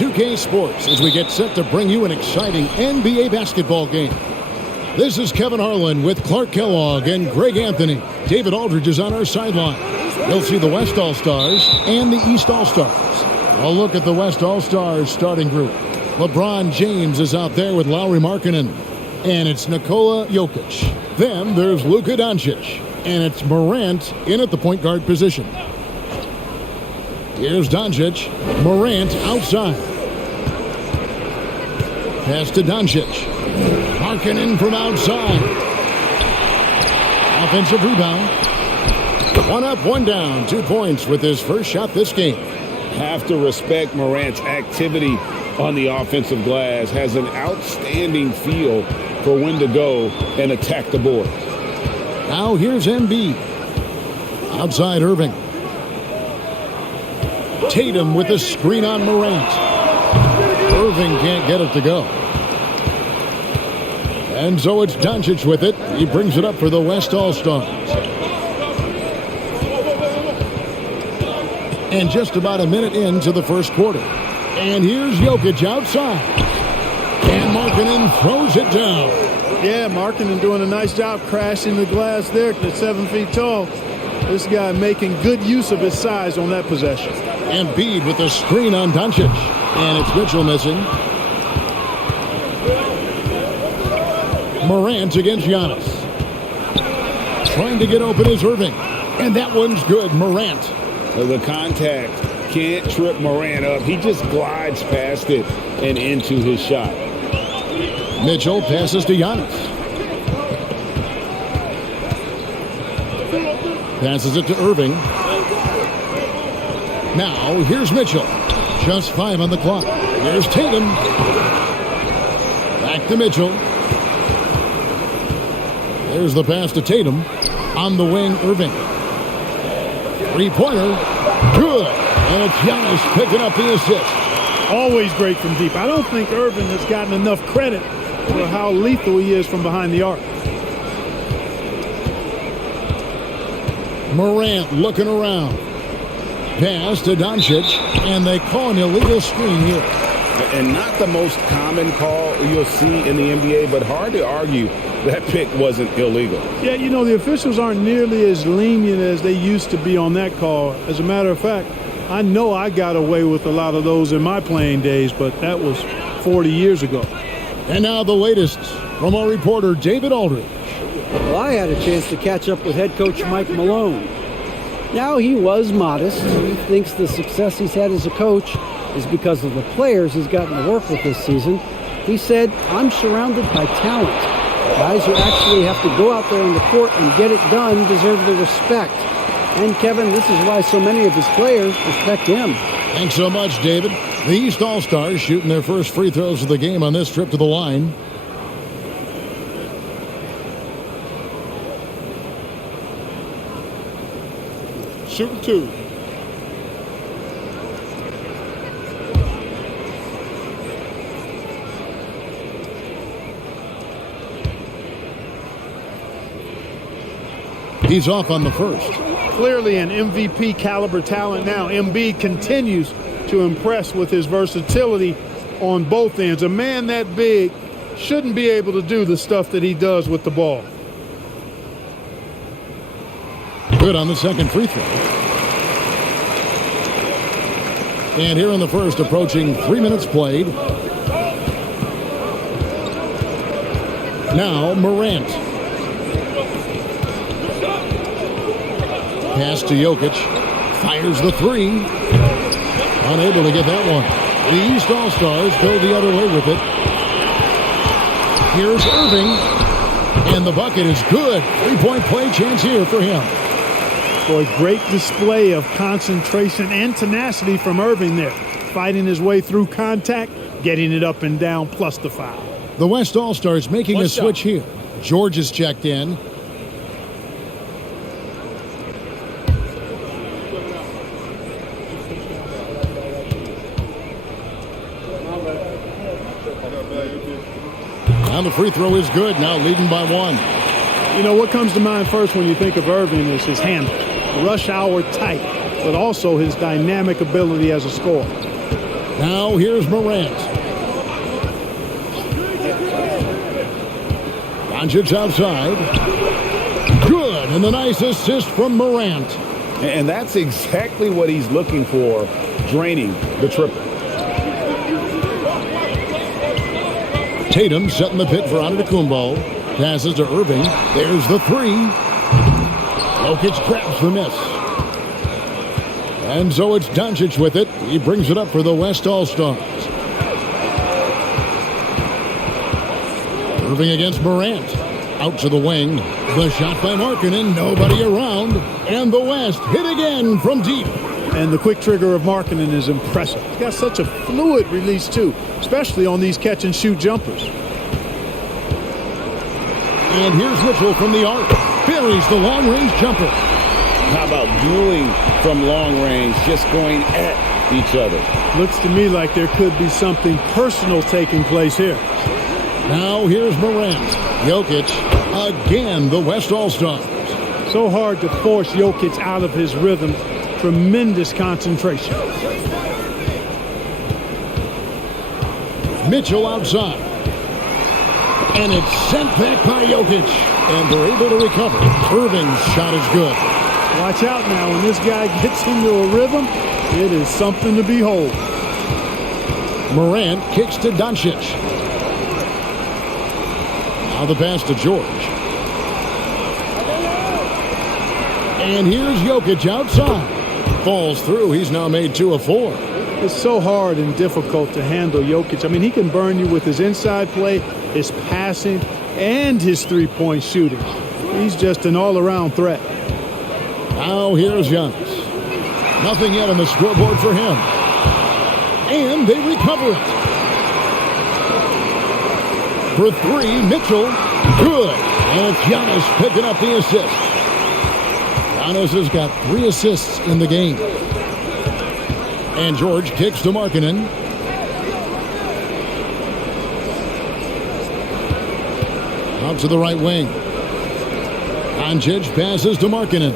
2K Sports as we get set to bring you an exciting NBA basketball game. This is Kevin Harlan with Clark Kellogg and Greg Anthony. David Aldridge is on our sideline. You'll see the West All-Stars and the East All-Stars. A look at the West All-Stars starting group. LeBron James is out there with Lauri Markkanen. And it's Nikola Jokic. Then there's Luka Doncic. And it's Morant in at the point guard position. Here's Doncic. Morant outside. Pass to Doncic. Markkanen from outside. Offensive rebound. One up, one down. 2 points with his first shot this game. Have to respect Morant's activity on the offensive glass. Has an outstanding feel for when to go and attack the board. Now here's Embiid. Outside Irving. Tatum with a screen on Morant. Irving can't get it to go. And so it's Doncic with it. He brings it up for the West All-Stars. And just about a minute into the first quarter. And here's Jokic outside. And Markkanen throws it down. Yeah, Markkanen doing a nice job crashing the glass there at 7 feet tall. This guy making good use of his size on that possession. Embiid with the screen on Doncic. And it's Mitchell missing. Morant against Giannis. Trying to get open is Irving. And that one's good. Morant. The contact can't trip Morant up. He just glides past it and into his shot. Mitchell passes to Giannis. Passes it to Irving. Now, here's Mitchell. Just 5 on the clock. Here's Tatum. Back to Mitchell. There's the pass to Tatum. On the wing, Irving. Three-pointer. Good. And it's Giannis picking up the assist. Always great from deep. I don't think Irving has gotten enough credit for how lethal he is from behind the arc. Morant looking around. Pass to Doncic, and they call an illegal screen here. And not the most common call you'll see in the NBA, but hard to argue that pick wasn't illegal. Yeah, you know, the officials aren't nearly as lenient as they used to be on that call. As a matter of fact, I know I got away with a lot of those in my playing days, but that was 40 years ago. And now the latest from our reporter, David Aldridge. Well, I had a chance to catch up with head coach Mike Malone. Now, he was modest. He thinks the success he's had as a coach is because of the players he's gotten to work with this season. He said, I'm surrounded by talent. Guys who actually have to go out there on the court and get it done deserve the respect. And, Kevin, this is why so many of his players respect him. Thanks so much, David. The East All-Stars shooting their first free throws of the game on this trip to the line. Shooting two. He's off on the first. Clearly an MVP caliber talent now. Embiid continues to impress with his versatility on both ends. A man that big shouldn't be able to do the stuff that he does with the ball. Good on the second free throw. And here in the first, approaching 3 minutes played. Now Morant. Pass to Jokic. Fires the three. Unable to get that one. The East All-Stars go the other way with it. Here's Irving. And the bucket is good. 3-point play chance here for him. Boy, great display of concentration and tenacity from Irving there. Fighting his way through contact, getting it up and down, plus the foul. The West All-Stars making a switch here. George is checked in. And the free throw is good, now leading by 1. You know, what comes to mind first when you think of Irving is his handle. Rush hour tight, but also his dynamic ability as a scorer. Now here's Morant. Doncic outside. Good, and the nice assist from Morant. And that's exactly what he's looking for, draining the triple. Tatum setting the pick for Antetokounmpo. Passes to Irving. There's the three. Jokic grabs the miss. And so it's Doncic with it. He brings it up for the West All-Stars. Irving against Morant. Out to the wing. The shot by Markkanen. Nobody around. And the West hit again from deep. And the quick trigger of Markkanen is impressive. He's got such a fluid release, too, especially on these catch-and-shoot jumpers. And here's Mitchell from the arc. Buries the long-range jumper. How about dueling from long range, just going at each other? Looks to me like there could be something personal taking place here. Now here's Morant. Jokic, again the West All-Stars. So hard to force Jokic out of his rhythm. Tremendous concentration. Mitchell outside. And it's sent back by Jokic. And they're able to recover. Irving's shot is good. Watch out now. When this guy gets into a rhythm, it is something to behold. Morant kicks to Doncic. Now the pass to George. And here's Jokic outside. Falls through. He's now made 2 of 4. It's so hard and difficult to handle Jokic. I mean, he can burn you with his inside play, his passing, and his three-point shooting. He's just an all-around threat. Now here's Giannis. Nothing yet on the scoreboard for him. And they recover it. For 3, Mitchell. Good. And it's Giannis picking up the assist. Giannis has got 3 assists in the game. And George kicks to Markkanen. Out to the right wing. Doncic passes to Markkanen.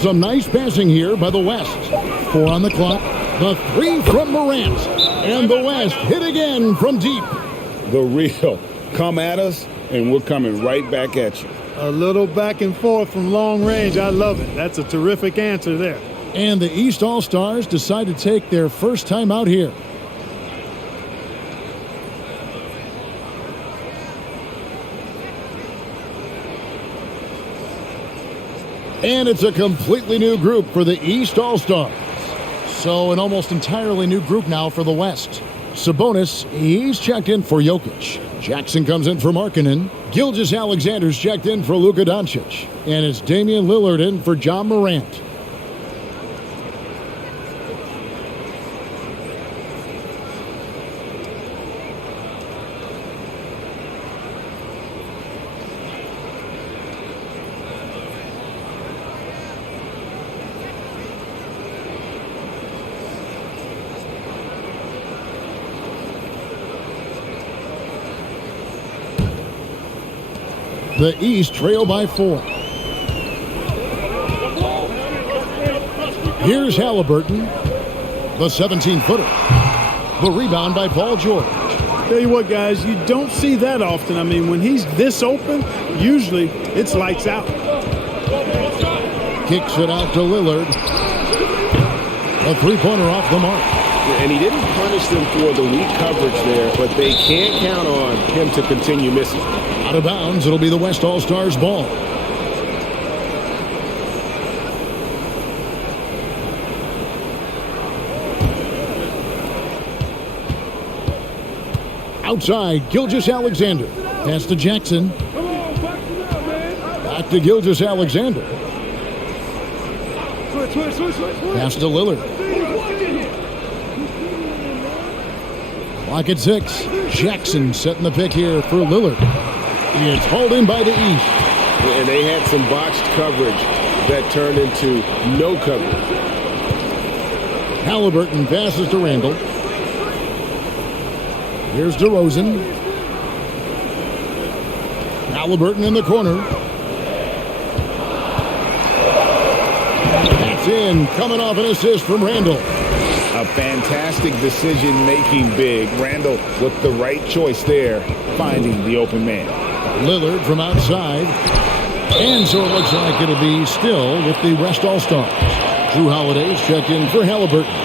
Some nice passing here by the West. 4 on the clock. The 3 from Morant. And the West hit again from deep. The real. Come at us, and we're coming right back at you. A little back and forth from long range. I love it. That's a terrific answer there. And the East All-Stars decide to take their first time out here. And it's a completely new group for the East All-Stars. So an almost entirely new group now for the West. Sabonis, he's checked in for Jokic. Jackson comes in for Markkanen. Gilgeous-Alexander's checked in for Luka Doncic. And it's Damian Lillard in for John Morant. The East trail by 4. Here's Halliburton, the 17-footer. The rebound by Paul George. Tell you what, guys, you don't see that often. I mean, when he's this open, usually it's lights out. Kicks it out to Lillard. A three-pointer off the mark. And he didn't punish them for the weak coverage there, but they can't count on him to continue missing. Out of bounds, it'll be the West All-Stars ball. Outside, Gilgeous-Alexander. Pass to Jackson. Back to Gilgeous-Alexander. Pass to Lillard. Clock at 6. Jackson setting the pick here for Lillard. It's hauled in by the East. And they had some botched coverage that turned into no coverage. Halliburton passes to Randall. Here's DeRozan. Halliburton in the corner. That's in. Coming off an assist from Randall. A fantastic decision-making big. Randall with the right choice there, finding the open man. Lillard from outside. And so it looks like it'll be still with the West All-Stars. Drew Holiday's checked in for Halliburton.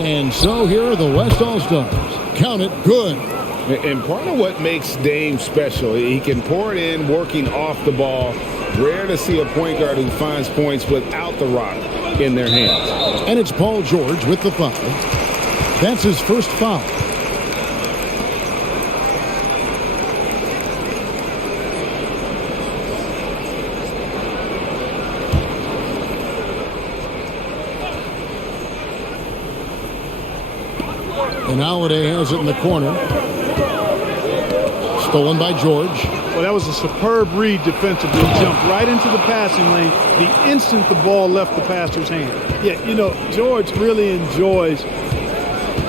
And so here are the West All-Stars. Count it, good. And part of what makes Dame special, he can pour it in working off the ball. Rare to see a point guard who finds points without the rock in their hands. And it's Paul George with the foul. That's his first foul. And Holiday has it in the corner. Stolen by George. Well, that was a superb read defensively. He jumped right into the passing lane the instant the ball left the passer's hand. Yeah, you know, George really enjoys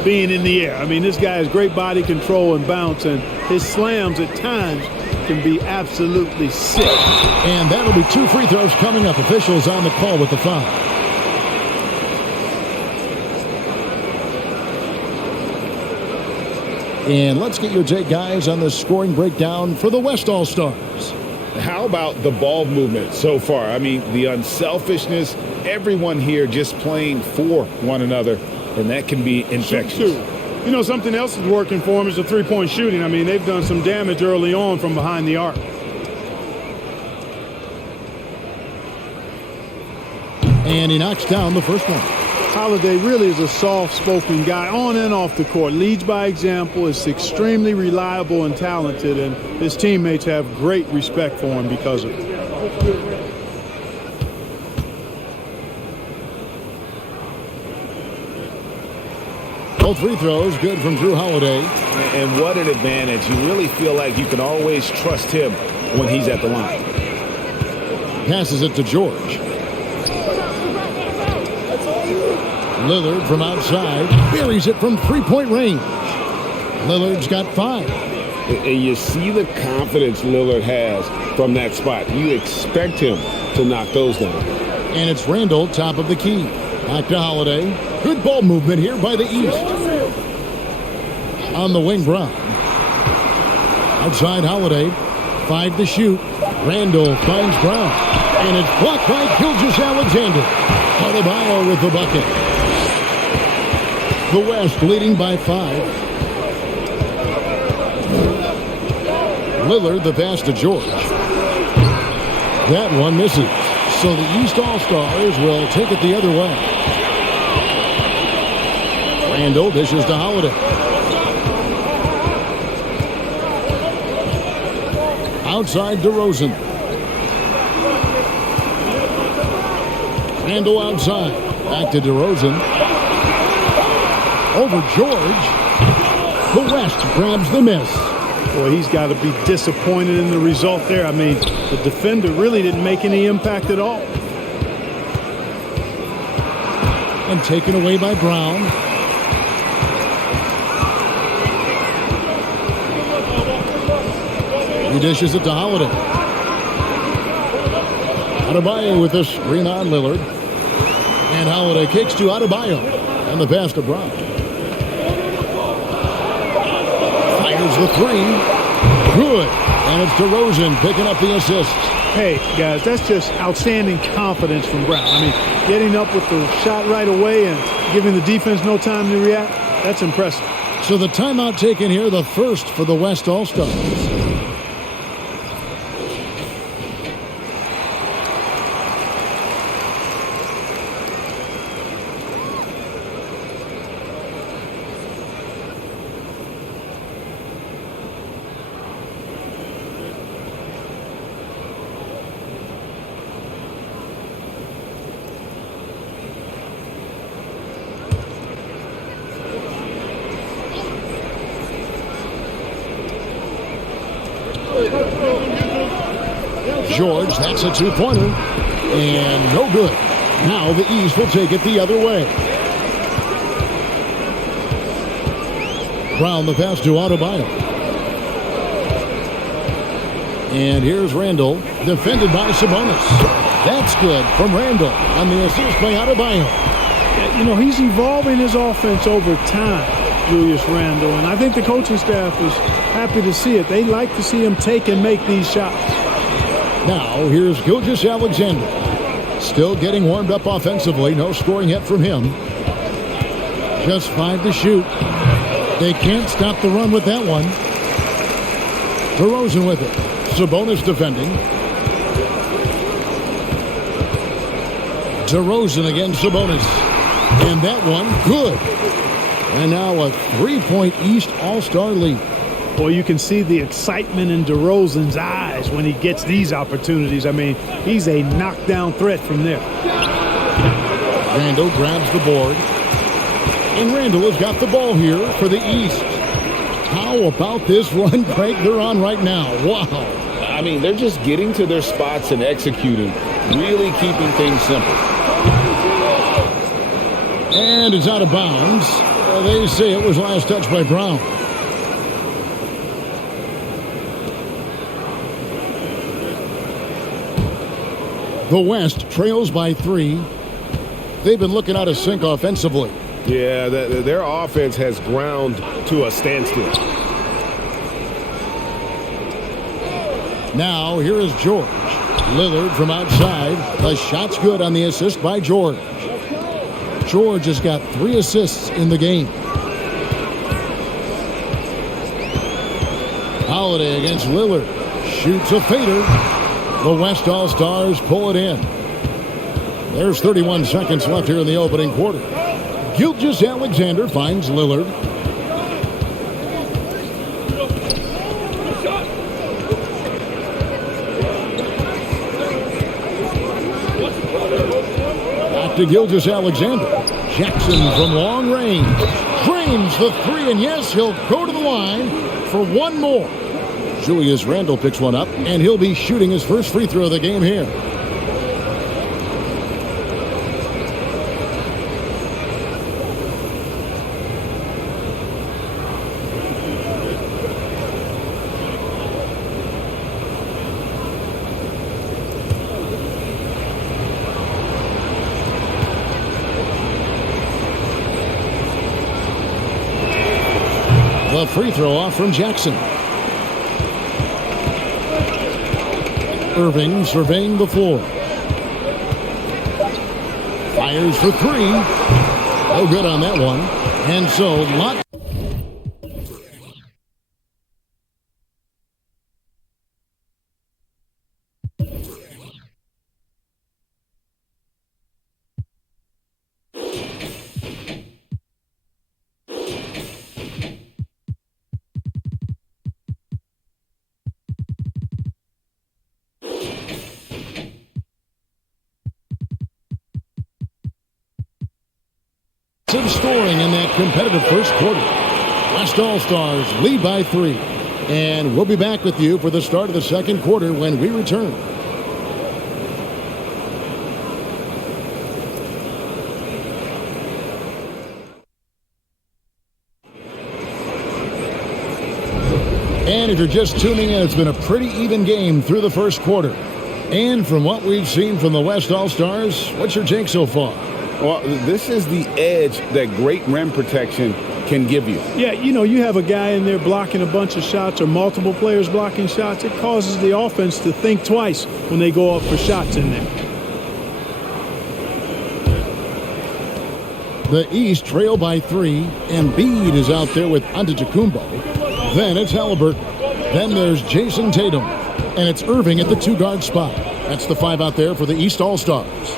being in the air. I mean, this guy has great body control and bounce, and his slams at times can be absolutely sick. And that'll be 2 free throws coming up. Officials on the call with the foul. And let's get your take, guys, on the scoring breakdown for the West All-Stars. How about the ball movement so far? I mean, the unselfishness, everyone here just playing for one another, and that can be infectious. You know, something else is working for them is the three-point shooting. I mean, they've done some damage early on from behind the arc. And he knocks down the first one. Holiday really is a soft-spoken guy on and off the court. Leads by example, is extremely reliable and talented, and his teammates have great respect for him because of it. Both free throws good from Drew Holiday. And what an advantage. You really feel like you can always trust him when he's at the line. Passes it to George. Lillard from outside buries it from three-point range. Lillard's got 5. And you see the confidence Lillard has from that spot. You expect him to knock those down. And it's Randall, top of the key. Back to Holiday. Good ball movement here by the East. On the wing, Brown. Outside Holiday. 5 to shoot. Randall finds Brown. And it's blocked by Gilgeous-Alexander. Adebayo with the bucket. The West leading by 5. Lillard the pass to George. That one misses. So the East All-Stars will take it the other way. Randall dishes to Holiday. Outside DeRozan. Randall outside. Back to DeRozan. Over George. The West grabs the miss. Boy, he's got to be disappointed in the result there. I mean, the defender really didn't make any impact at all. And taken away by Brown. He dishes it to Holiday. Adebayo with a screen on Lillard. And Holiday kicks to Adebayo. And the pass to Brown. Fires the 3. Good. And it's DeRozan picking up the assist. Hey, guys, that's just outstanding confidence from Brown. I mean, getting up with the shot right away and giving the defense no time to react, that's impressive. So the timeout taken here, the first for the West All-Stars. George, that's a 2-pointer. And no good. Now the East will take it the other way. Brown the pass to Adebayo. And here's Randall, defended by Sabonis. That's good from Randall on the assist by Adebayo. You know, he's evolving his offense over time, Julius Randle, and I think the coaching staff is happy to see it. They like to see him take and make these shots. Now, here's Gilgeous-Alexander. Still getting warmed up offensively. No scoring yet from him. Just 5 to shoot. They can't stop the run with that one. DeRozan with it. Sabonis defending. DeRozan against Sabonis. And that one, good. And now a 3-point East All-Star lead. Well, you can see the excitement in DeRozan's eyes when he gets these opportunities. I mean, he's a knockdown threat from there. Randall grabs the board. And Randall has got the ball here for the East. How about this run, Craig, they're on right now? Wow. I mean, they're just getting to their spots and executing, really keeping things simple. And it's out of bounds. They say it was last touched by Brown. The West trails by 3. They've been looking out of sync offensively. Yeah, their offense has ground to a standstill. Now, here is George. Lillard from outside. The shot's good on the assist by George. George has got 3 assists in the game. Holiday against Lillard. Shoots a fader. The West All-Stars pull it in. There's 31 seconds left here in the opening quarter. Gilgeous-Alexander finds Lillard. Back to Gilgeous-Alexander. Jackson from long range. Drains the 3, and yes, he'll go to the line for one more. Julius Randle picks one up, and he'll be shooting his first free throw of the game here. The free throw off from Jackson. Irving surveying the floor. Fires for 3. No good on that one. And so, lot. Scoring in that competitive first quarter. West All-Stars lead by 3. And we'll be back with you for the start of the second quarter when we return. And if you're just tuning in, it's been a pretty even game through the first quarter. And from what we've seen from the West All-Stars, what's your take so far? Well, this is the edge that great rim protection can give you. Yeah, you know, you have a guy in there blocking a bunch of shots or multiple players blocking shots. It causes the offense to think twice when they go up for shots in there. The East trail by 3. Embiid is out there with Antetokounmpo. Then it's Halliburton. Then there's Jason Tatum. And it's Irving at the 2-guard spot. That's the 5 out there for the East All-Stars.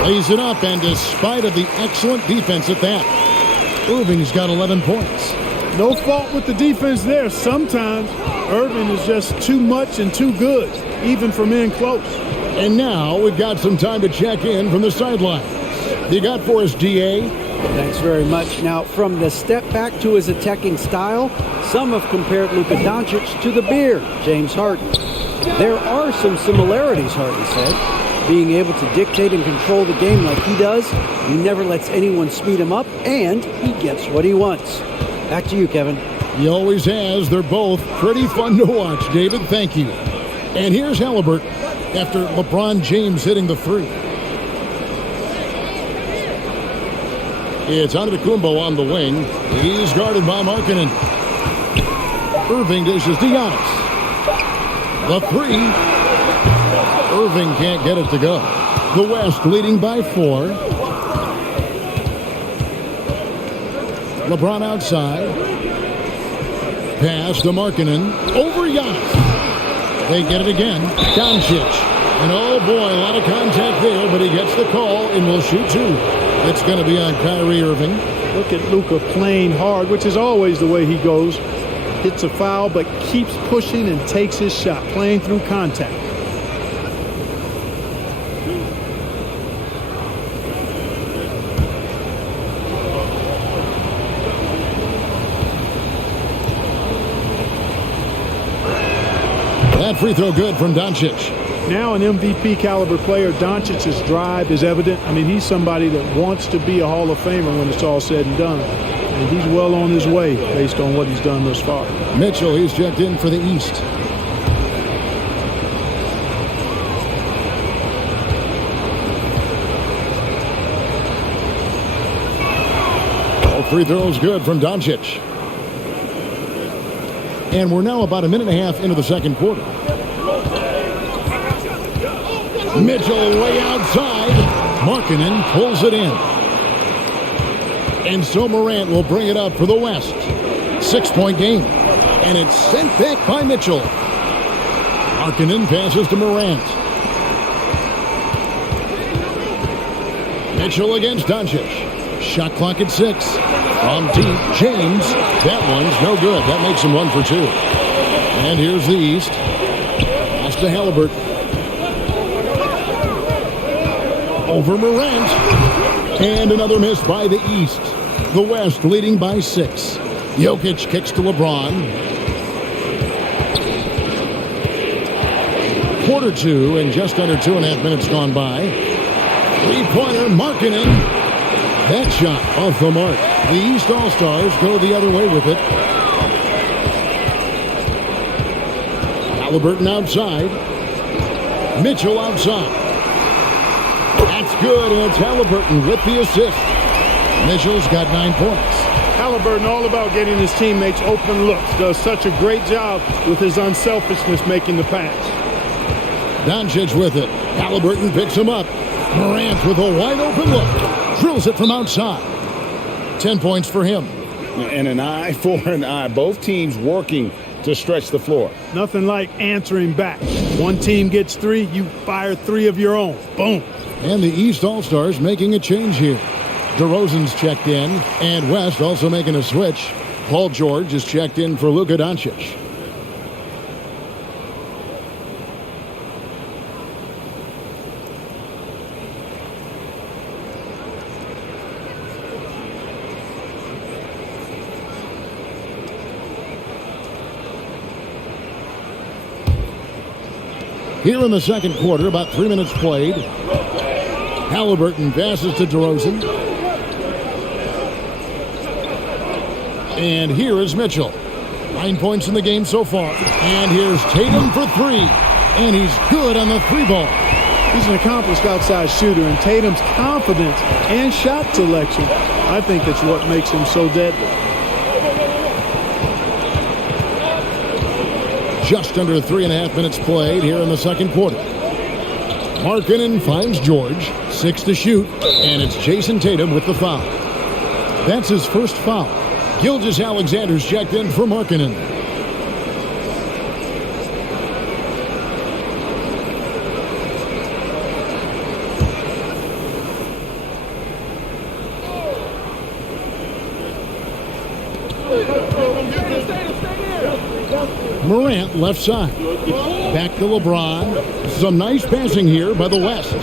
Lays it up, and despite of the excellent defense at that, Irving's got 11 points. No fault with the defense there. Sometimes Irving is just too much and too good, even from in close. And now we've got some time to check in from the sidelines. You got for us, D.A.? Thanks very much. Now, from the step back to his attacking style, some have compared Luka Doncic to the Beard, James Harden. There are some similarities, Harden said. Being able to dictate and control the game like he does, he never lets anyone speed him up, and he gets what he wants. Back to you, Kevin. He always has. They're both pretty fun to watch, David. Thank you. And here's Halliburton after LeBron James hitting the three. It's Antetokounmpo on the wing. He's guarded by Markkanen. Irving dishes to Giannis. The three. Irving can't get it to go. The West leading by 4. LeBron outside. Pass to Markkanen. Over Giannis. They get it again. Doncic. And oh boy, a lot of contact there, but he gets the call and will shoot 2. It's going to be on Kyrie Irving. Look at Luka playing hard, which is always the way he goes. Hits a foul, but keeps pushing and takes his shot, playing through contact. That free throw good from Doncic. Now an MVP caliber player. Doncic's drive is evident. I mean, he's somebody that wants to be a Hall of Famer when it's all said and done. And he's well on his way based on what he's done thus far. Mitchell, he's checked in for the East. All free throws good from Doncic. And we're now about a minute and a half into the second quarter. Mitchell way outside. Markkanen pulls it in. And so Morant will bring it up for the West. 6-point game. And it's sent back by Mitchell. Markkanen passes to Morant. Mitchell against Doncic. Shot clock at 6. From deep, James. That one's no good. That makes him 1 for 2. And here's the East. Pass to Halliburton. Over Morant. And another miss by the East. The West leading by 6. Jokic kicks to LeBron. Quarter 2 and just under 2.5 minutes gone by. Three-pointer, Markkanen. That shot off the mark. The East All-Stars go the other way with it. Halliburton outside. Mitchell outside. That's good, and it's Halliburton with the assist. Mitchell's got 9 points. Halliburton all about getting his teammates open looks. Does such a great job with his unselfishness making the pass. Doncic with it. Halliburton picks him up. Morant with a wide open look. Drills it from outside. 10 points for him. And an eye for an eye. Both teams working to stretch the floor. Nothing like answering back. One team gets 3, you fire 3 of your own. Boom. And the East All-Stars making a change here. DeRozan's checked in, and West also making a switch. Paul George is checked in for Luka Doncic. Here in the second quarter, about 3 minutes played. Halliburton passes to DeRozan. And here is Mitchell. 9 points in the game so far. And here's Tatum for 3. And he's good on the 3 ball. He's an accomplished outside shooter, and Tatum's confidence and shot selection, I think that's what makes him so deadly. Just under 3.5 minutes played here in the second quarter. Markkanen finds George. 6 to shoot. And it's Jason Tatum with the foul. That's his first foul. Gilgeous-Alexander's checked in for Markkanen. Morant left side. Back to LeBron. Some nice passing here by the West.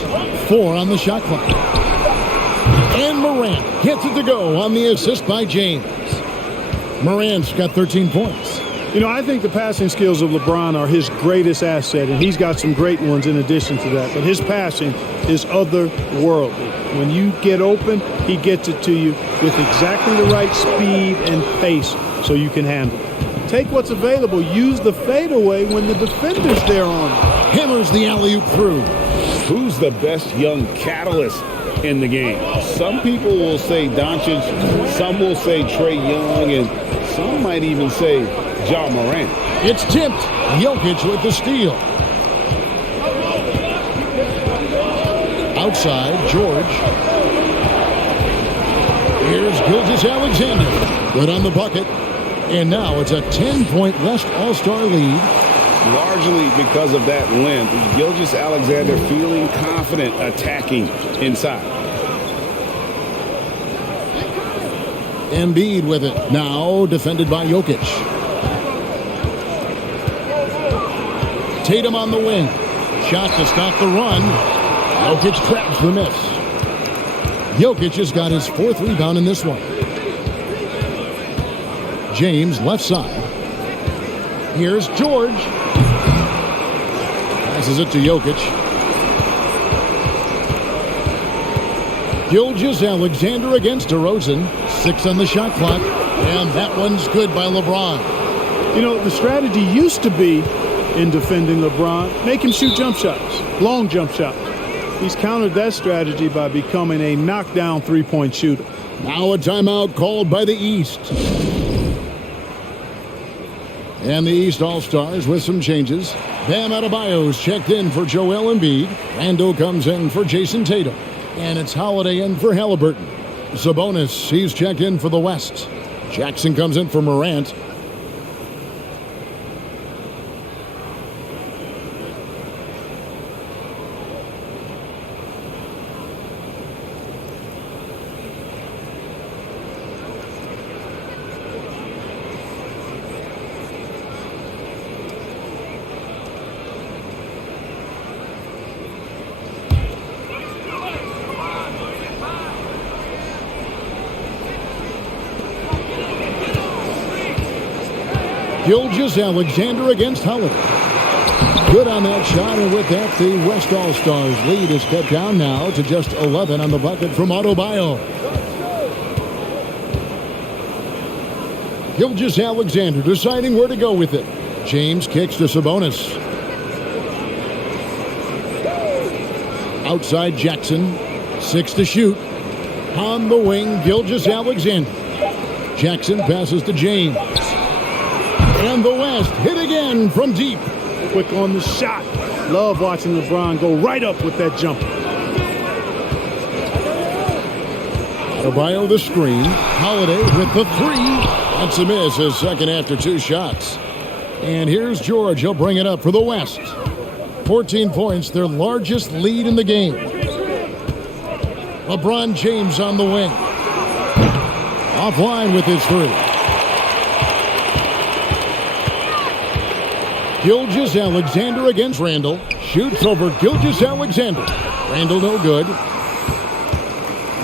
4 on the shot clock. And Morant gets it to go on the assist by James. Morant's got 13 points. You know, I think the passing skills of LeBron are his greatest asset, and he's got some great ones in addition to that. But his passing is otherworldly. When you get open, he gets it to you with exactly the right speed and pace so you can handle it. Take what's available. Use the fadeaway when the defender's there on you. Hammers the alley-oop through. Who's the best young catalyst in the game? Some people will say Doncic, some will say Trae Young, and some might even say Ja Morant. It's tipped. Jokic with the steal. Outside, George. Here's Gilgeous-Alexander. Good on the bucket. And now it's a 10-point West All-Star lead. Largely because of that length, Gilgeous-Alexander feeling confident attacking inside. Embiid with it. Now defended by Jokic. Tatum on the wing. Shot to stop the run. Jokic traps the miss. Jokic has got his 4th rebound in this one. James left side. Here's George. Passes it to Jokic. Gilgeous-Alexander against DeRozan. 6 on the shot clock. And that one's good by LeBron. You know, the strategy used to be in defending LeBron, make him shoot jump shots, long jump shots. He's countered that strategy by becoming a knockdown three-point shooter. Now a timeout called by the East. And the East All-Stars with some changes. Bam Adebayo's checked in for Joel Embiid. Randle comes in for Jason Tatum. And it's Holiday in for Halliburton. Sabonis, he's checked in for the West. Jackson comes in for Morant. Gilgeous-Alexander against Holiday. Good on that shot, and with that, the West All-Stars lead is cut down now to just 11 on the bucket from Adebayo. Gilgeous-Alexander deciding where to go with it. James kicks to Sabonis. Outside Jackson. 6 to shoot. On the wing, Gilgeous-Alexander. Jackson passes to James. And the West hit again from deep. Quick on the shot. Love watching LeBron go right up with that jumper. Adebayo the screen. Holiday with the 3. That's a miss, his second after 2 shots. And here's George. He'll bring it up for the West. 14 points, their largest lead in the game. LeBron James on the wing. Offline with his 3. Gilgeous-Alexander against Randle. Shoots over Gilgeous-Alexander. Randle no good.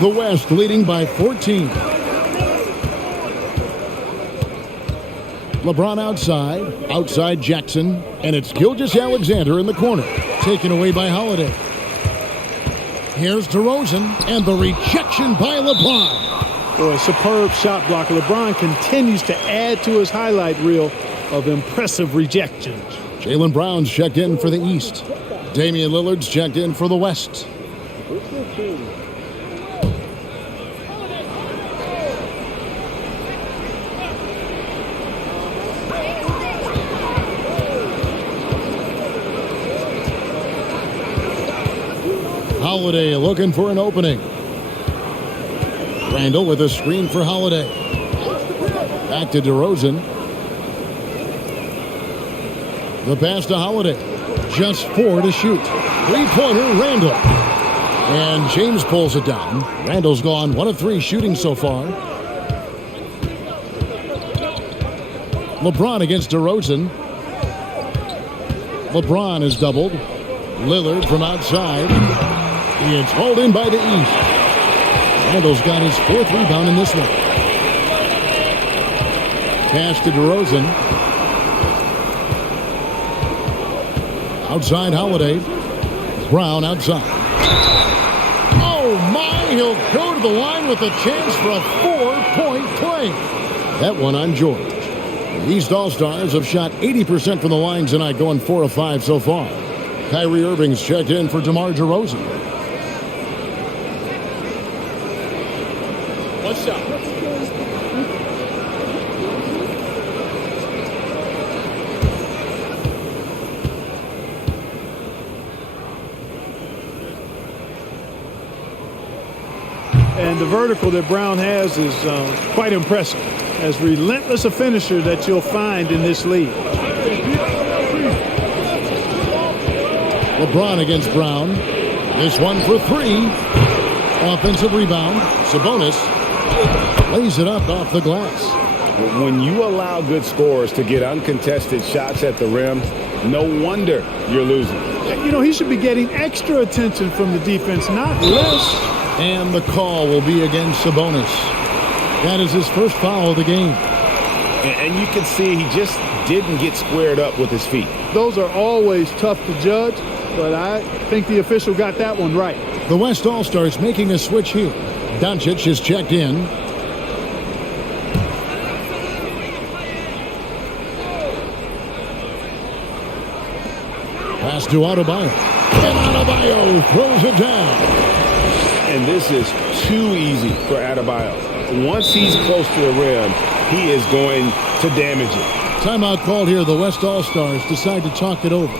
The West leading by 14. LeBron outside. Outside Jackson. And it's Gilgeous-Alexander in the corner. Taken away by Holiday. Here's DeRozan. And the rejection by LeBron. Boy, a superb shot blocker. LeBron continues to add to his highlight reel of impressive rejections. Jaylen Brown's checked in for the East. Damian Lillard's checked in for the West. Holiday looking for an opening. Randle with a screen for Holiday. Back to DeRozan. The pass to Holiday. Just 4 to shoot. 3-pointer, Randle. And James pulls it down. Randle's gone 1 of 3 shooting so far. LeBron against DeRozan. LeBron is doubled. Lillard from outside. It's hauled in by the East. Randle's got his 4th rebound in this one. Pass to DeRozan. Outside Holiday. Brown outside. Oh, my. He'll go to the line with a chance for a 4-point play. That one on George. The East All-Stars have shot 80% from the line tonight, going 4 of 5 so far. Kyrie Irving's checked in for DeMar DeRozan. What's up? And the vertical that Brown has is quite impressive. As relentless a finisher that you'll find in this league. LeBron against Brown. This one for 3. Offensive rebound. Sabonis lays it up off the glass. When you allow good scorers to get uncontested shots at the rim, no wonder you're losing. You know, he should be getting extra attention from the defense, not less. And the call will be against Sabonis. That is his first foul of the game. And you can see he just didn't get squared up with his feet. Those are always tough to judge, but I think the official got that one right. The West All-Stars making a switch here. Doncic is checked in. Pass to Adebayo. And Adebayo throws it down. And this is too easy for Adebayo. Once he's close to the rim, he is going to damage it. Timeout called here. The West All-Stars decide to talk it over.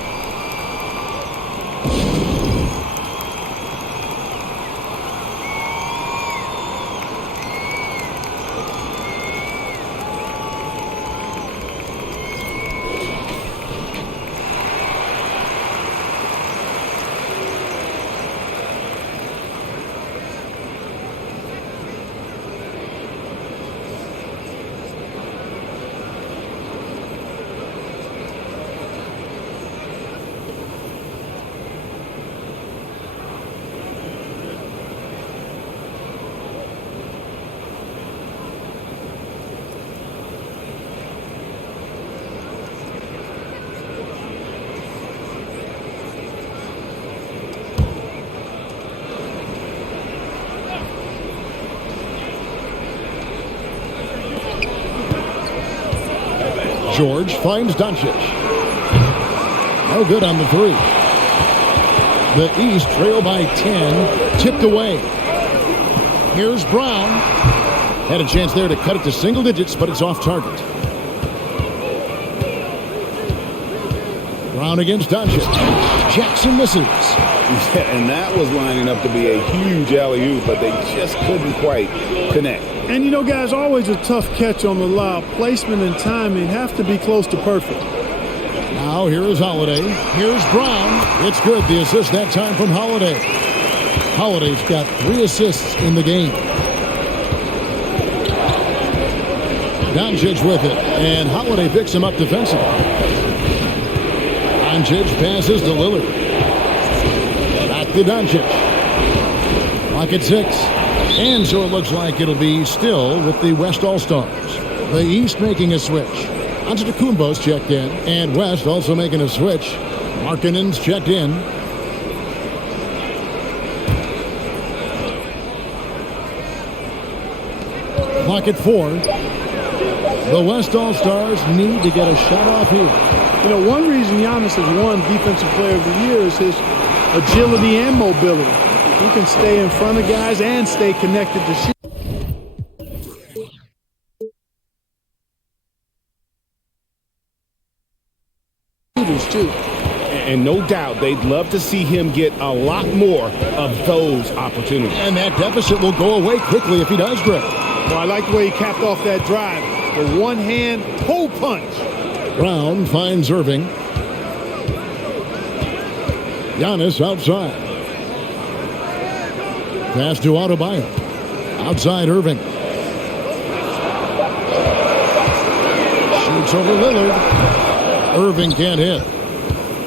George finds Doncic. No good on the 3. The East trail by 10. Tipped away. Here's Brown. Had a chance there to cut it to single digits, but it's off target. Brown against Doncic. Jackson misses. Yeah, and that was lining up to be a huge alley-oop, but they just couldn't quite connect. And you know, guys, always a tough catch on the lob. Placement and timing have to be close to perfect. Now here is Holiday. Here's Brown. It's good. The assist that time from Holiday. Holiday's got 3 assists in the game. Doncic with it. And Holiday picks him up defensively. Doncic passes to Lillard. Back to Doncic. Clock at 6. And so it looks like it'll be still with the West All-Stars. The East making a switch. Antetokounmpo's checked in. And West also making a switch. Markkanen's checked in. Clock at 4. The West All-Stars need to get a shot off here. You know, one reason Giannis has won Defensive Player of the Year is his agility and mobility. He can stay in front of guys and stay connected to shooters, too. And no doubt they'd love to see him get a lot more of those opportunities. And that deficit will go away quickly if he does, Greg. Well, I like the way he capped off that drive. The one-hand pull punch. Brown finds Irving. Giannis outside. Pass to Adebayo. Outside Irving. Shoots over Lillard. Irving can't hit.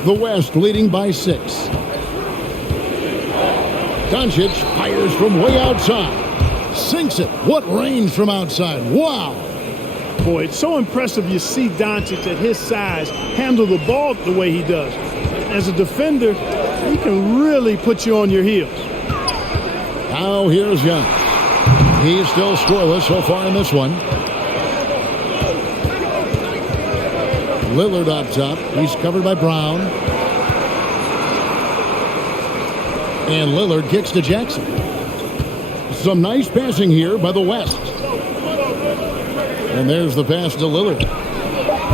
The West leading by 6. Doncic fires from way outside. Sinks it. What range from outside. Wow. Boy, it's so impressive you see Doncic at his size handle the ball the way he does. as a defender, he can really put you on your heels. Now here's Giannis. He's still scoreless so far in this one. Lillard up top. He's covered by Brown. And Lillard kicks to Jackson. Some nice passing here by the West. And there's the pass to Lillard.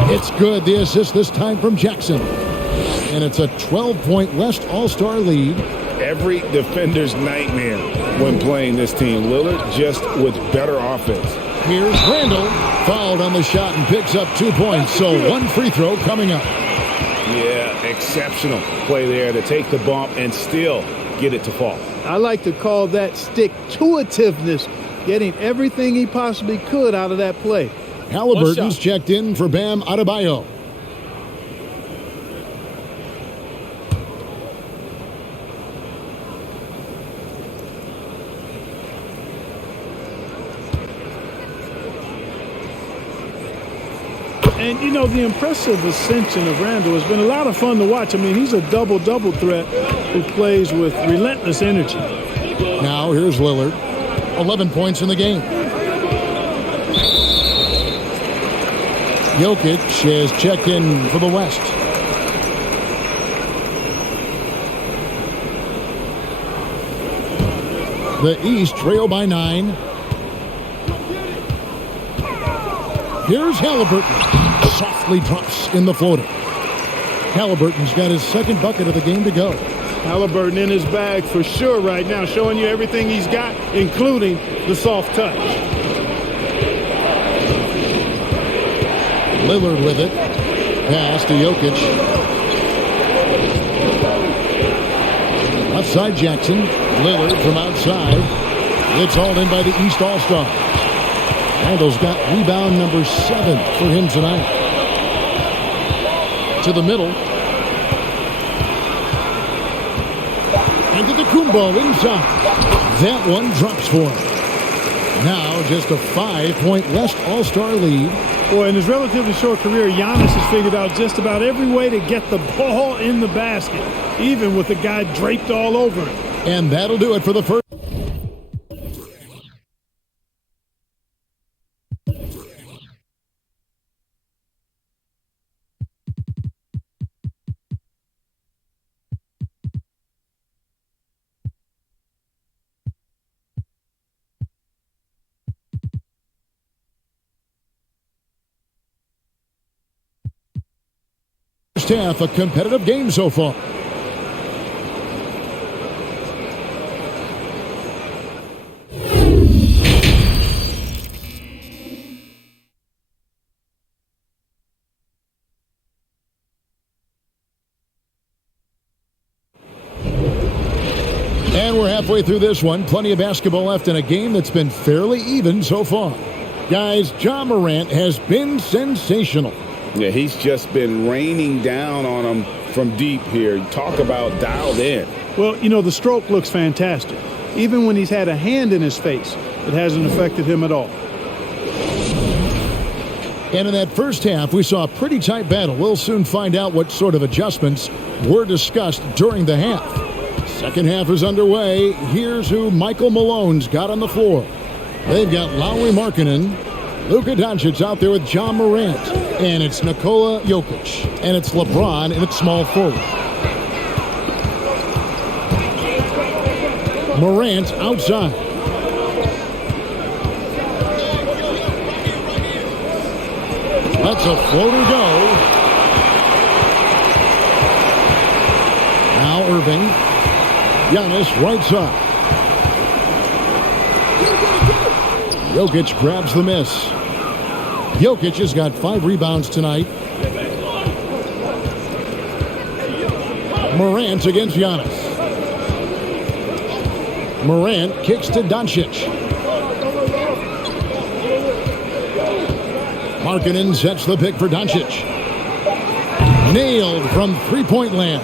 It's good. The assist this time from Jackson. And it's a 12-point West All-Star lead. Every defender's nightmare when playing this team. Lillard just with better offense. Here's Randall. Fouled on the shot and picks up 2 points. So one free throw coming up. Yeah, exceptional play there to take the bump and still get it to fall. I like to call that stick-to-itiveness, getting everything he possibly could out of that play. Halliburton's checked in for Bam Adebayo. And, you know, the impressive ascension of Randall has been a lot of fun to watch. I mean, he's a double-double threat who plays with relentless energy. Now here's Lillard. 11 points in the game. Jokic has checked in for the West. The East trail by 9. Here's Halliburton. Softly drops in the floater. Halliburton's got his second bucket of the game to go. Halliburton in his bag for sure right now, showing you everything he's got, including the soft touch. Lillard with it. Pass to Jokic. Outside Jackson. Lillard from outside. It's hauled in by the East All-Star. Randall's got rebound number 7 for him tonight. To the middle. And to the Kumbo inside. That one drops for him. Now just a 5-point West All-Star lead. Boy, in his relatively short career, Giannis has figured out just about every way to get the ball in the basket, even with the guy draped all over him. And that'll do it for the first. Half a competitive game so far. And we're halfway through this one. Plenty of basketball left in a game that's been fairly even so far. Guys, Ja Morant has been sensational. Yeah, he's just been raining down on him from deep here. Talk about dialed in. Well, you know, the stroke looks fantastic. Even when he's had a hand in his face, it hasn't affected him at all. And in that first half, we saw a pretty tight battle. We'll soon find out what sort of adjustments were discussed during the half. Second half is underway. Here's who Michael Malone's got on the floor. They've got Lauri Markkanen, Luka Doncic out there with Ja Morant. And it's Nikola Jokic. And it's LeBron in its small forward. Morant outside. That's a floater go. Now Irving. Giannis right side. Jokic grabs the miss. Jokic has got 5 rebounds tonight. Morant against Giannis. Morant kicks to Doncic. Markkanen sets the pick for Doncic. Nailed from three-point land.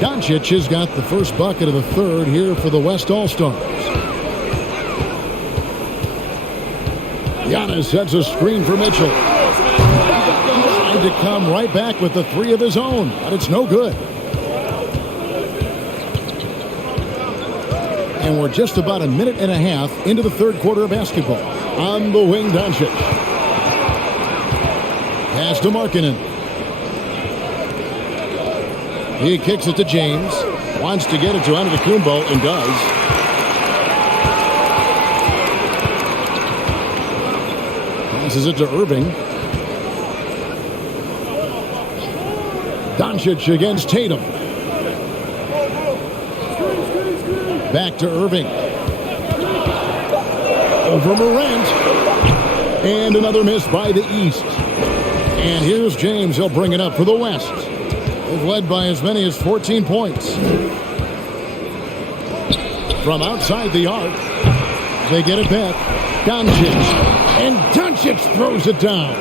Doncic has got the first bucket of the third here for the West All-Stars. Giannis sets a screen for Mitchell. Tried to come right back with the three of his own, but it's no good. And we're just about a minute and a half into the third quarter of basketball. On the wing, Doncic. Pass to Markkanen. He kicks it to James. Wants to get it to Antetokounmpo and does. Passes it to Irving. Doncic against Tatum. Back to Irving. Over Morant. And another miss by the East. And here's James. He'll bring it up for the West. They've led by as many as 14 points. From outside the arc, they get it back. Doncic. And Doncic throws it down.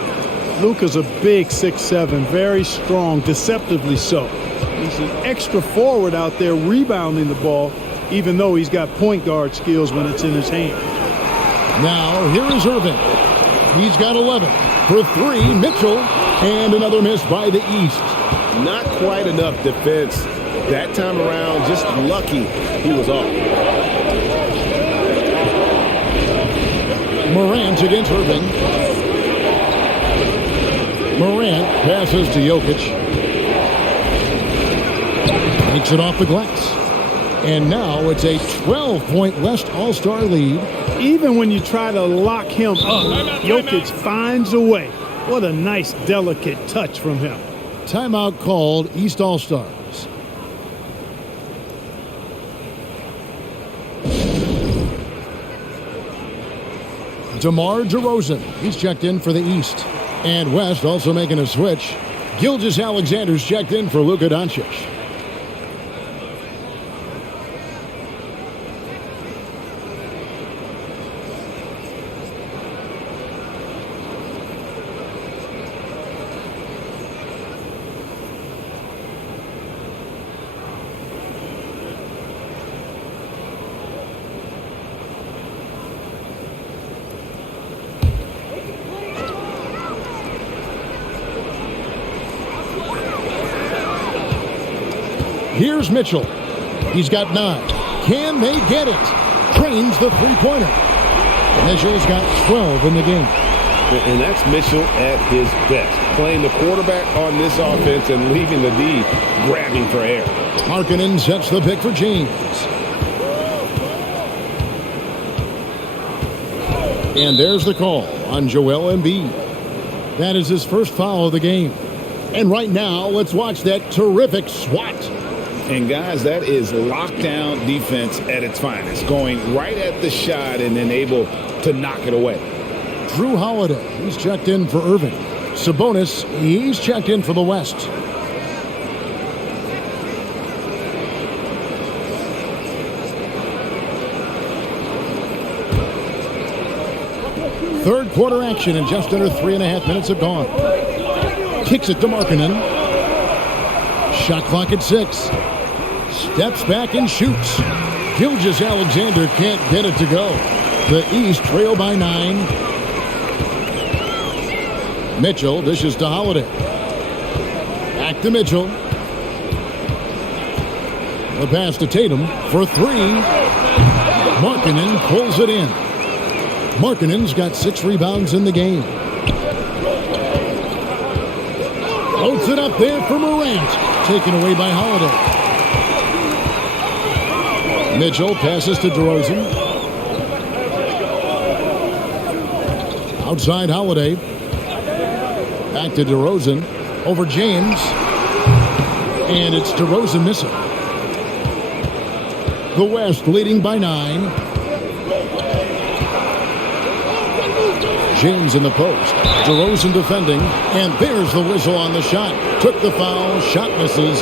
Luka's a big 6'7", very strong, deceptively so. He's an extra forward out there rebounding the ball, even though he's got point guard skills when it's in his hand. Now, here is Irving. He's got 11. For three, Mitchell. And another miss by the East. Not quite enough defense that time around. Just lucky he was off. Morant against Irving. Morant passes to Jokic. Takes it off the glass. And now it's a 12-point West All-Star lead. Even when you try to lock him up, Jokic finds a way. What a nice, delicate touch from him. Timeout called, East All-Stars. DeMar DeRozan. He's checked in for the East. And West also making a switch. Gilgeous-Alexander's checked in for Luka Doncic. Here's Mitchell. He's got 9. Can they get it? Trains the three-pointer. Mitchell's got 12 in the game. And that's Mitchell at his best. Playing the quarterback on this offense and leaving the D grabbing for air. Markkanen sets the pick for James. And there's the call on Joel Embiid. That is his first foul of the game. And right now, let's watch that terrific swat. And guys, that is lockdown defense at its finest. Going right at the shot and then able to knock it away. Drew Holiday, he's checked in for Irving. Sabonis, he's checked in for the West. Third quarter action and just under 3.5 minutes have gone. Kicks it to Markkanen. Shot clock at 6. Steps back and shoots. Gilgeous-Alexander can't get it to go. The East trail by 9. Mitchell dishes to Holiday. Back to Mitchell. The pass to Tatum for 3. Markkanen pulls it in. Markkanen's got 6 rebounds in the game. Floats it up there for Morant. Taken away by Holiday. Mitchell passes to DeRozan. Outside Holiday. Back to DeRozan. Over James. And it's DeRozan missing. The West leading by 9. James in the post. DeRozan defending. And there's the whistle on the shot. Took the foul. Shot misses.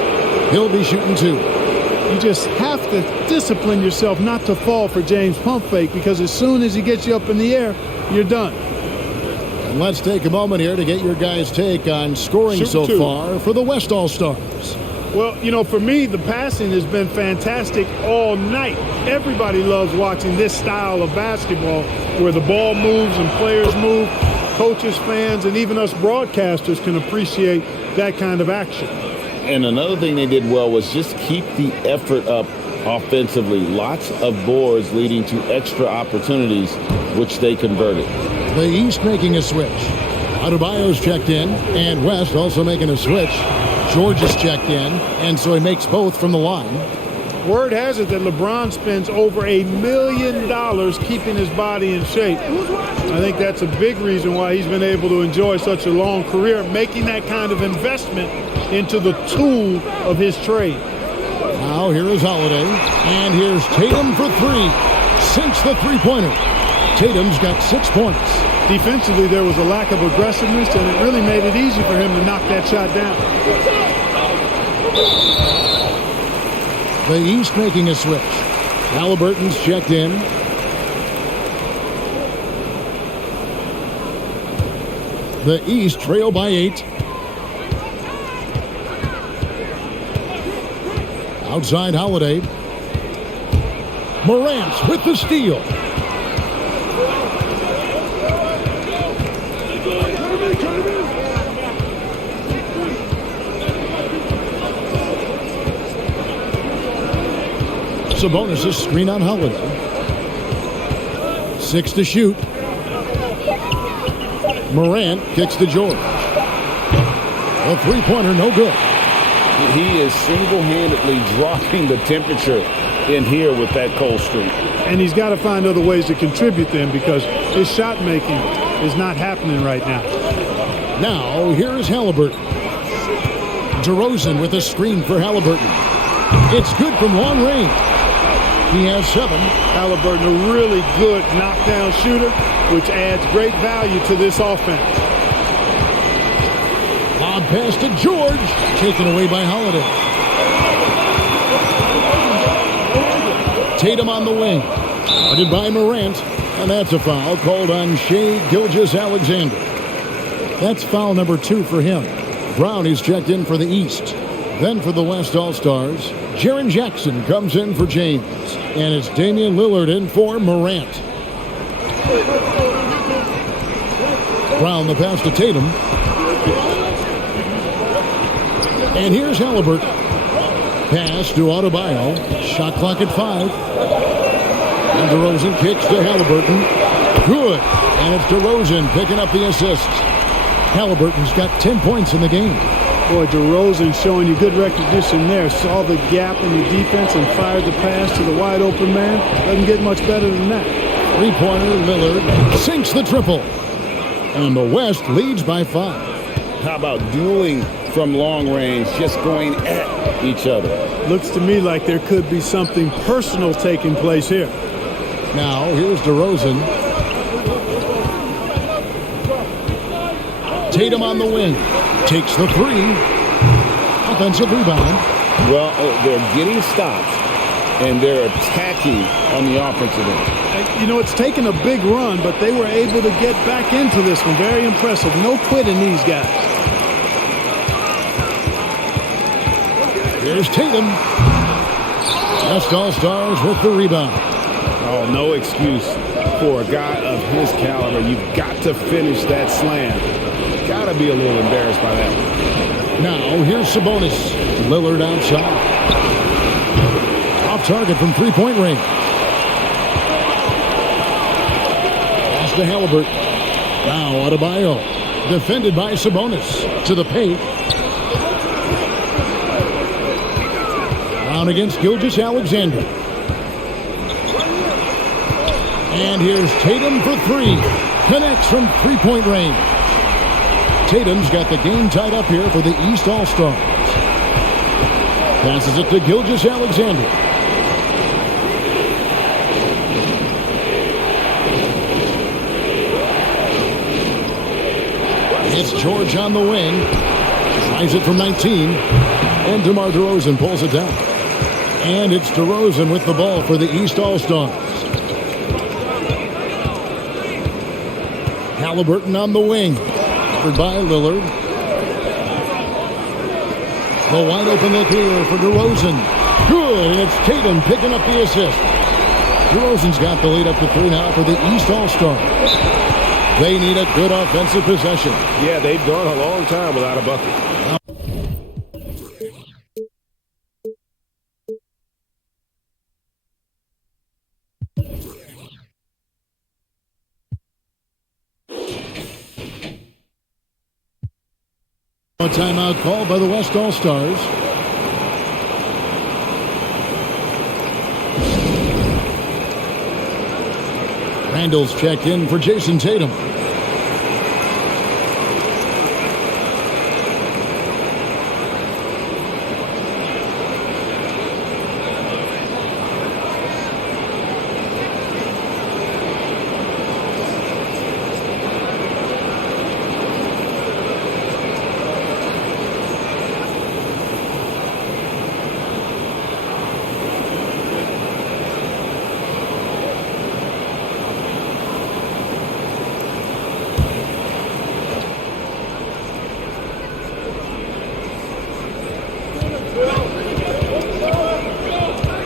He'll be shooting 2. You just have to discipline yourself not to fall for James' pump fake, because as soon as he gets you up in the air, you're done. And let's take a moment here to get your guys' take on scoring so far for the West All-Stars. Well, you know, for me, the passing has been fantastic all night. Everybody loves watching this style of basketball where the ball moves and players move. coaches, fans, and even us broadcasters can appreciate that kind of action. And another thing they did well was just keep the effort up offensively. Lots of boards leading to extra opportunities, which they converted. The East making a switch. Adebayo's checked in, and West also making a switch. George is checked in, and so he makes both from the line. Word has it that LeBron spends over $1 million keeping his body in shape. I think that's a big reason why he's been able to enjoy such a long career, making that kind of investment into the tool of his trade. Now here is Holiday, and here's Tatum for three. Sinks the three-pointer. Tatum's got 6 points. Defensively, there was a lack of aggressiveness, and it really made it easy for him to knock that shot down. The East making a switch. Halliburton's checked in. The East trail by 8. Outside Holiday. Morant with the steal. Sabonis' screen on Holiday. 6 to shoot. Morant kicks to George. A three-pointer, no good. He is single-handedly dropping the temperature in here with that cold streak. And he's got to find other ways to contribute then, because his shot making is not happening right now. Now, here is Halliburton. DeRozan with a screen for Halliburton. It's good from long range. He has 7. Halliburton, a really good knockdown shooter, which adds great value to this offense. Lob pass to George, taken away by Holiday. Tatum on the wing, guarded by Morant, and that's a foul called on Shai Gilgeous-Alexander. That's foul number 2 for him. Brown is checked in for the East. Then for the West All-Stars, Jaren Jackson comes in for James. And it's Damian Lillard in for Morant. Brown the pass to Tatum. And here's Halliburton. Pass to Adebayo. Shot clock at 5. And DeRozan kicks to Halliburton. Good. And it's DeRozan picking up the assist. Halliburton's got 10 points in the game. Boy, DeRozan showing you good recognition there. Saw the gap in the defense and fired the pass to the wide open man. Doesn't get much better than that. Three-pointer, Lillard sinks the triple. And the West leads by 5. How about dueling from long range, just going at each other? Looks to me like there could be something personal taking place here. Now, here's DeRozan. Tatum on the wing. Takes the 3. Offensive rebound. Well, they're getting stops, and they're attacking on the offensive end. You know, it's taken a big run, but they were able to get back into this one. Very impressive. No quitting these guys. There's Tatum. West All-Stars with the rebound. Oh, no excuse for a guy of his caliber. You've got to finish that slam. Got to be a little embarrassed by that one. Now, here's Sabonis. Lillard outside. Off target from three-point range. Pass to Halliburton. Now, Adebayo. Defended by Sabonis. To the paint. Down against Gilgeous-Alexander. And here's Tatum for 3. Connects from three-point range. Tatum's got the game tied up here for the East All-Stars. Passes it to Gilgeous-Alexander. It's George on the wing. Tries it from 19. And DeMar DeRozan pulls it down. And it's DeRozan with the ball for the East All-Stars. Halliburton on the wing. By Lillard. The wide open look here for DeRozan. Good, and it's Tatum picking up the assist. DeRozan's got the lead up to 3 now for the East All-Stars. They need a good offensive possession. Yeah, they've gone a long time without a bucket. A timeout called by the West All-Stars. Randall's checked in for Jason Tatum.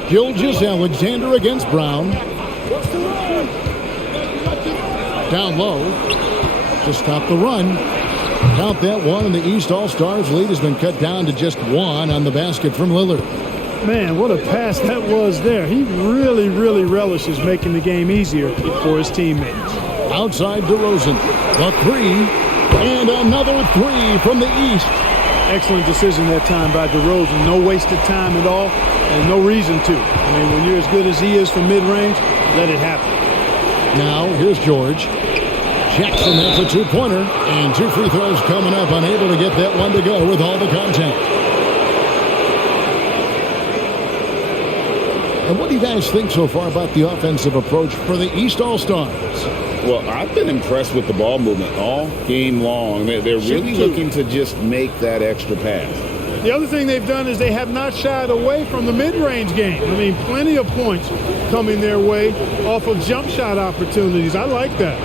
Gilgeous-Alexander against Brown. Down low to stop the run. Count that one, and the East All-Stars lead has been cut down to just one on the basket from Lillard. Man, what a pass that was there. He really, really relishes making the game easier for his teammates. Outside DeRozan. The three, and another three from the East. Excellent decision that time by DeRozan. No wasted time at all, and no reason to. I mean, when you're as good as he is from mid-range, let it happen. Now, here's George. Jackson, that's a two-pointer, and two free throws coming up. Unable to get that one to go with all the contact. And what do you guys think so far about the offensive approach for the East All-Stars? Well, I've been impressed with the ball movement all game long. They're really looking to just make that extra pass. The other thing they've done is they have not shied away from the mid-range game. I mean, plenty of points coming their way off of jump shot opportunities. I like that.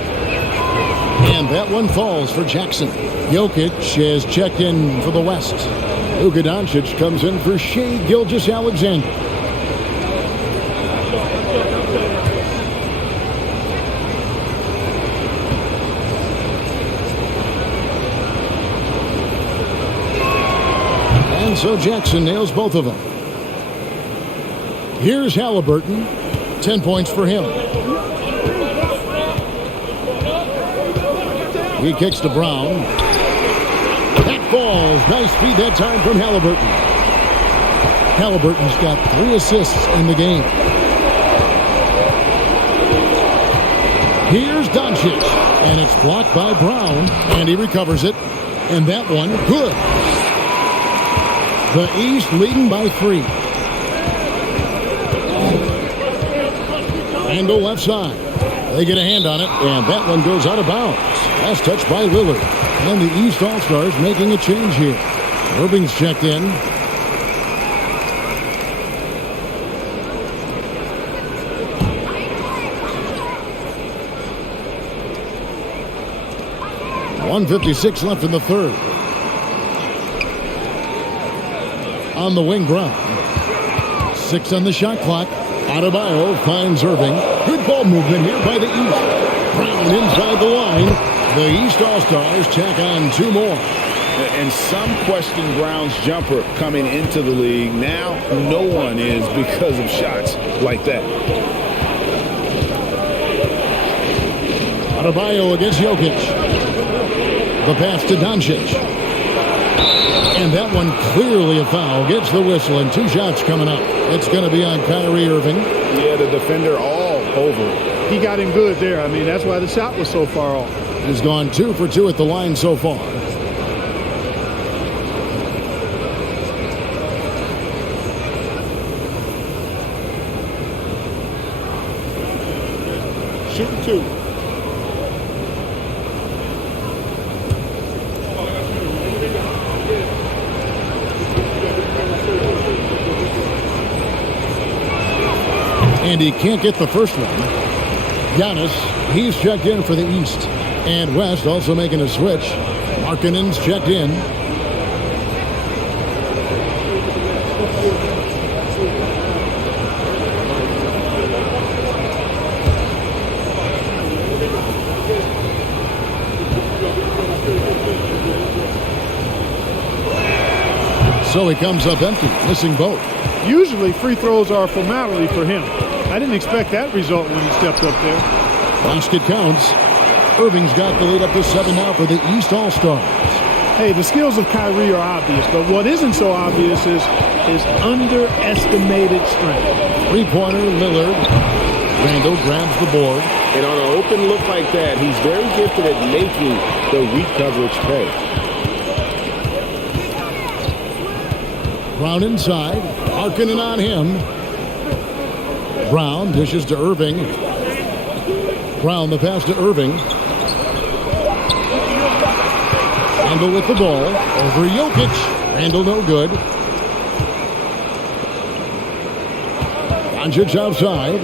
And that one falls for Jackson. Jokic has checked in for the West. Luka Doncic comes in for Shai Gilgeous-Alexander. And so Jackson nails both of them. Here's Halliburton. 10 points for him. He kicks to Brown. That falls. Nice feed that time from Halliburton. Halliburton's got 3 assists in the game. Here's Doncic. And it's blocked by Brown. And he recovers it. And that one, good. The East leading by 3. Randall left side. They get a hand on it, and that one goes out of bounds. Last touch by Lillard. And the East All-Stars making a change here. Irving's checked in. .156 left in the third. On the wing, Brown. 6 on the shot clock. Adebayo finds Irving. Good ball movement here by the East. Brown inside the line. The East All-Stars tack on 2 more. And some question Brown's jumper coming into the league. Now no one is because of shots like that. Adebayo against Jokic. The pass to Doncic. And that one clearly a foul. Gets the whistle, and 2 shots coming up. It's going to be on Kyrie Irving. Yeah, the defender all over him. He got him good there. I mean, that's why the shot was so far off. He's gone 2 for 2 at the line so far. Shooting 2. And he can't get the first one. Giannis, he's checked in for the East. And West also making a switch. Markkanen's checked in. So he comes up empty, missing both. Usually free throws are a formality for him. I didn't expect that result when he stepped up there. Basket counts. Irving's got the lead up to 7 now for the East All-Stars. Hey, the skills of Kyrie are obvious, but what isn't so obvious is his underestimated strength. Three-pointer, Lillard. Randall grabs the board. And on an open look like that, he's very gifted at making the weak coverage pay. Brown inside. Harkinen on him. Brown dishes to Irving. Brown the pass to Irving. Randall with the ball. Over Jokic. Randall no good. Doncic outside.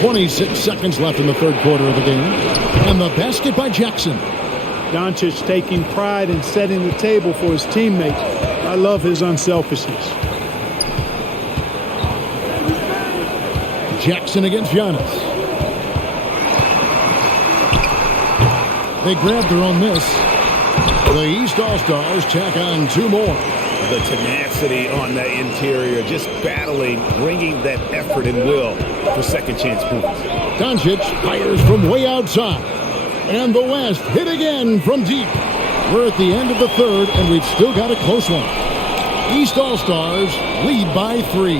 26 seconds left in the third quarter of the game. And the basket by Jackson. Doncic taking pride in setting the table for his teammates. I love his unselfishness. Jackson against Giannis. They grabbed their own miss. The East All-Stars tack on 2 more. The tenacity on that interior, just battling, bringing that effort and will for second chance points. Doncic fires from way outside. And the West hit again from deep. We're at the end of the third, and we've still got a close one. East All-Stars lead by 3.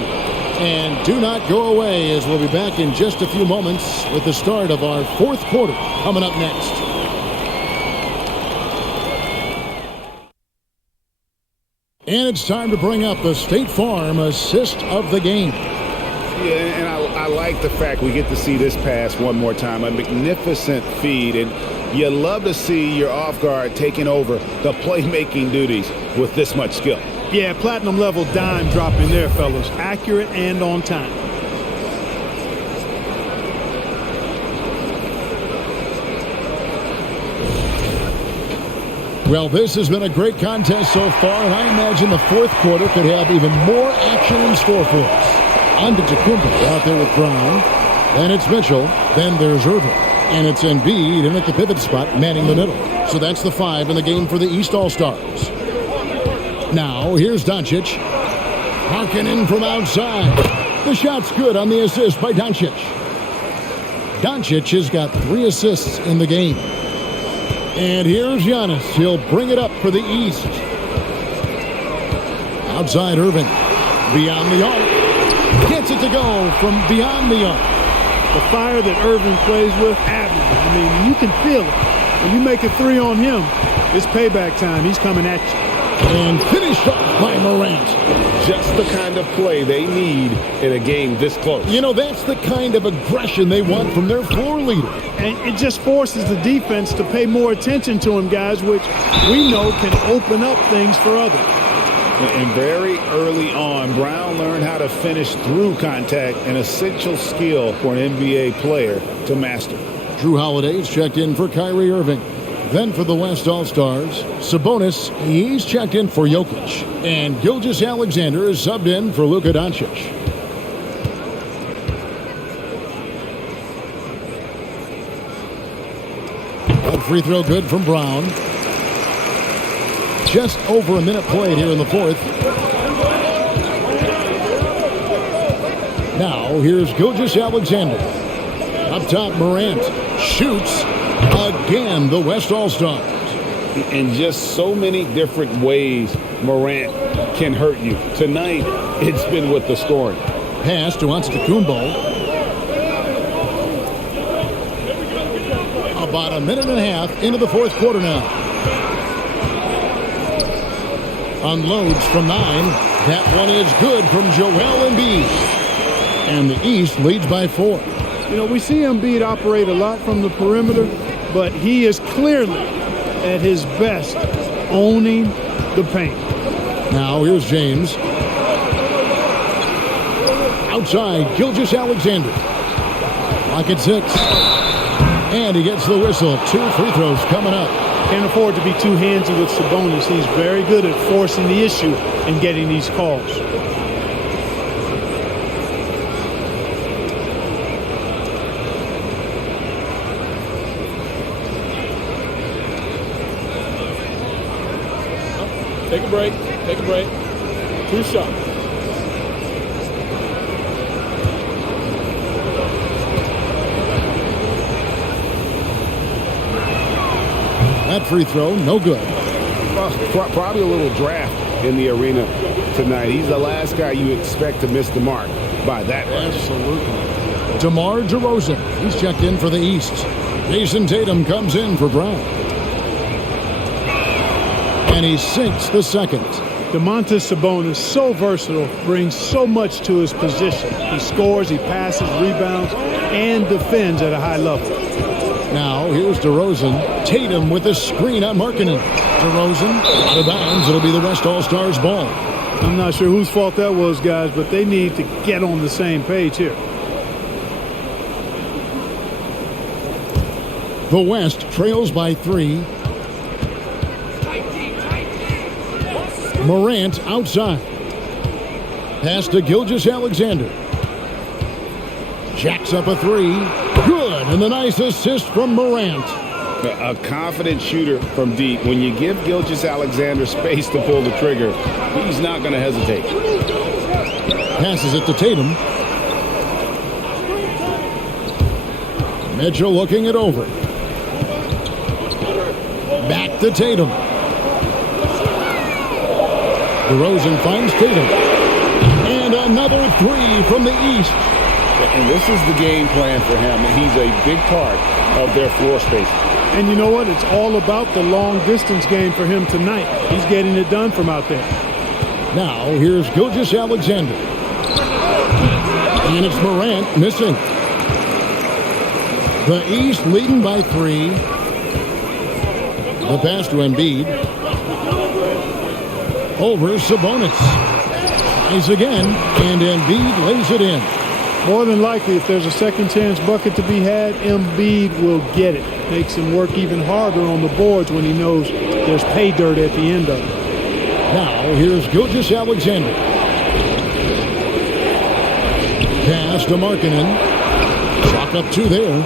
And do not go away, as we'll be back in just a few moments with the start of our fourth quarter coming up next. And it's time to bring up the State Farm assist of the game. Yeah, and I like the fact we get to see this pass one more time. A magnificent feed, and you love to see your off guard taking over the playmaking duties with this much skill. Yeah, platinum level dime dropping there, fellas. Accurate and on time. Well, this has been a great contest so far, and I imagine the fourth quarter could have even more action in store for us. Antetokounmpo out there with Brown. Then it's Mitchell. Then there's Irving. And it's Embiid in at the pivot spot, manning the middle. So that's the 5 in the game for the East All-Stars. Now, here's Doncic. Harkinen from outside. The shot's good on the assist by Doncic. Doncic has got 3 assists in the game. And here's Giannis. He'll bring it up for the East. Outside Irving. Beyond the arc. Gets it to go from beyond the arc. The fire that Irving plays with, admirable. I mean, you can feel it. When you make a 3 on him, it's payback time. He's coming at you. And finished off by Morant. Just the kind of play they need in a game this close. You know, that's the kind of aggression they want from their floor leader. And it just forces the defense to pay more attention to him, guys, which we know can open up things for others. And very early on, Brown learned how to finish through contact, an essential skill for an NBA player to master. Drew Holiday's checked in for Kyrie Irving. Then for the West All-Stars, Sabonis, he's checked in for Jokic. And Gilgeous-Alexander is subbed in for Luka Doncic. A free throw good from Brown. Just over a minute played here in the fourth. Now, here's Gilgeous-Alexander. Up top, Morant shoots again, the West All-Stars. In just so many different ways, Morant can hurt you. Tonight, it's been with the scoring. Pass to Antetokounmpo. About a minute and a half into the fourth quarter now. Unloads from 9. That one is good from Joel Embiid. And the East leads by 4. You know, we see Embiid operate a lot from the perimeter, but he is clearly at his best owning the paint. Now here's James. Outside, Gilgeous-Alexander. Clock at 6. And he gets the whistle. 2 free throws coming up. Can't afford to be too handsy with Sabonis. He's very good at forcing the issue and getting these calls. Take a break. Take a break. 2 shots. That free throw, no good. Probably a little draft in the arena tonight. He's the last guy you expect to miss the mark by that much. Absolutely. DeMar DeRozan, he's checked in for the East. Jason Tatum comes in for Brown. And he sinks the second. Domantas Sabonis, so versatile, brings so much to his position. He scores, he passes, rebounds, and defends at a high level. Now, here's DeRozan. Tatum with a screen on Markkanen. DeRozan out of bounds. It'll be the West All-Stars ball. I'm not sure whose fault that was, guys, but they need to get on the same page here. The West trails by 3. Morant outside. Pass to Gilgeous-Alexander. Jacks up a 3. Good, and the nice assist from Morant. A confident shooter from deep. When you give Gilgeous-Alexander space to pull the trigger, he's not going to hesitate. Passes it to Tatum. Mitchell looking it over. Back to Tatum. DeRozan finds Tatum. And another 3 from the East. And this is the game plan for him. He's a big part of their floor space. And you know what? It's all about the long-distance game for him tonight. He's getting it done from out there. Now, here's Gilgeous-Alexander. And it's Morant missing. The East leading by 3. The pass to Embiid. Over Sabonis. Tries again, and Embiid lays it in. More than likely, if there's a second chance bucket to be had, Embiid will get it. Makes him work even harder on the boards when he knows there's pay dirt at the end of it. Now, here's Gilgeous-Alexander. Pass to Markkanen. Clock up 2 there.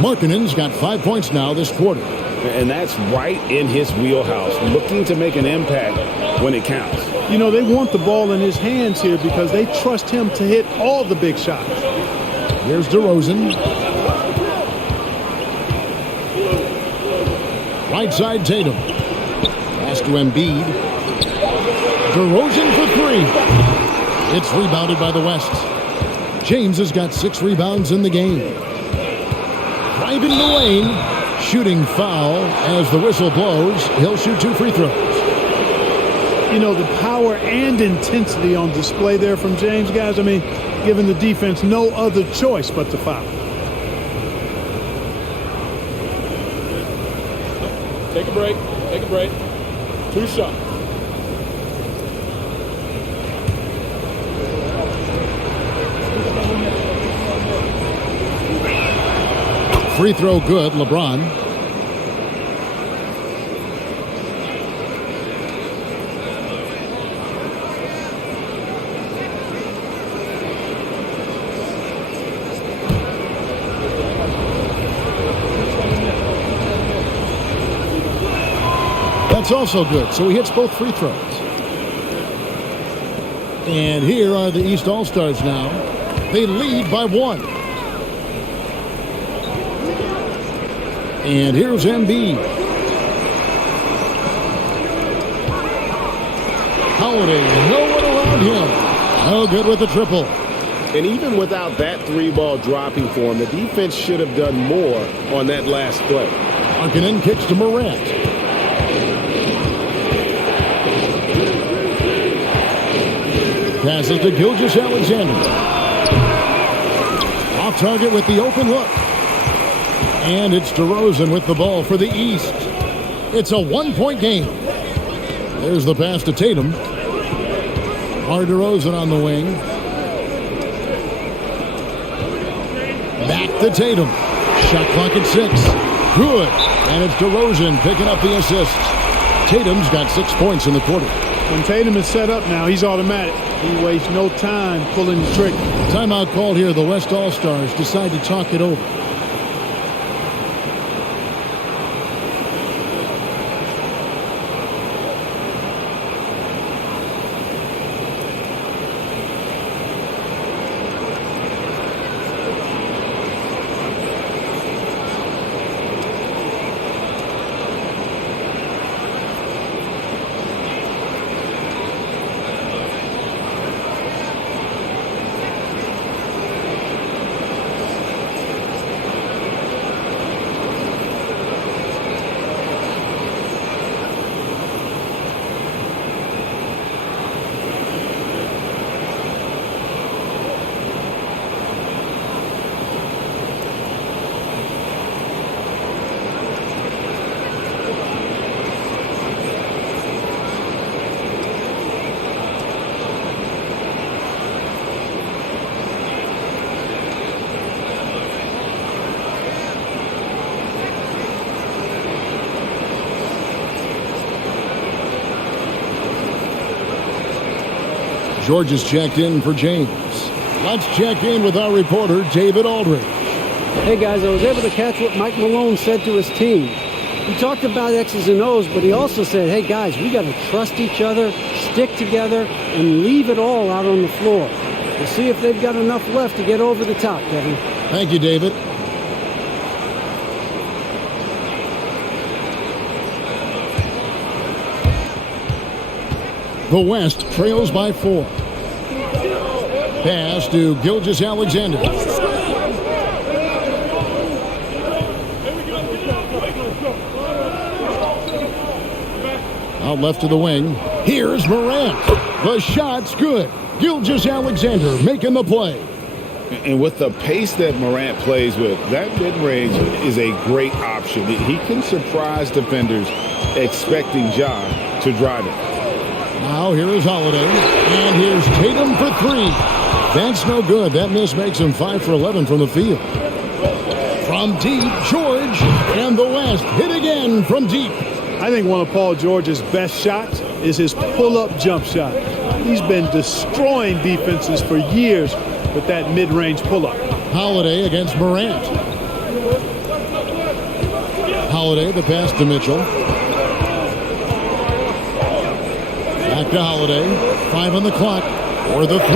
Markkanen's got 5 points now this quarter. And that's right in his wheelhouse, looking to make an impact when it counts. You know, they want the ball in his hands here because they trust him to hit all the big shots. Here's DeRozan. Right side Tatum. Pass to Embiid. DeRozan for 3. It's rebounded by the West. James has got 6 rebounds in the game. Driving the lane. Shooting foul as the whistle blows. He'll shoot 2 free throws. You know, the power and intensity on display there from James, guys. I mean, giving the defense no other choice but to foul. Take a break. Take a break. 2 shots. Free throw good, LeBron. That's also good, so he hits both free throws. And here are the East All-Stars now. They lead by 1. And here's Embiid. Holiday, no one around him. No good with the triple. And even without that 3-ball dropping for him, the defense should have done more on that last play. Markkanen kicks to Morant. Passes to Gilgeous-Alexander. Off target with the open look. And it's DeRozan with the ball for the East. It's a 1-point game. There's the pass to Tatum. DeRozan on the wing. Back to Tatum. Shot clock at 6. Good. And it's DeRozan picking up the assist. Tatum's got 6 points in the quarter. When Tatum is set up now, he's automatic. He wastes no time pulling the trigger. Timeout called here. The West All-Stars decide to talk it over. George is checked in for James. Let's check in with our reporter, David Aldridge. Hey guys, I was able to catch what Mike Malone said to his team. He talked about X's and O's, but he also said, hey guys, we got to trust each other, stick together, and leave it all out on the floor. We'll see if they've got enough left to get over the top, Kevin. Thank you, David. The West trails by 4. Pass to Gilgeous-Alexander. Out left to the wing. Here's Morant. The shot's good. Gilgeous-Alexander making the play. And with the pace that Morant plays with, that mid-range is a great option. He can surprise defenders expecting Ja to drive it. Now here is Holiday. And here's Tatum for 3. That's no good. That miss makes him 5 for 11 from the field. From deep, George. And the West hit again from deep. I think one of Paul George's best shots is his pull-up jump shot. He's been destroying defenses for years with that mid-range pull-up. Holiday against Morant. Holiday, the pass to Mitchell. Back to Holiday. 5 on the clock. For the 3.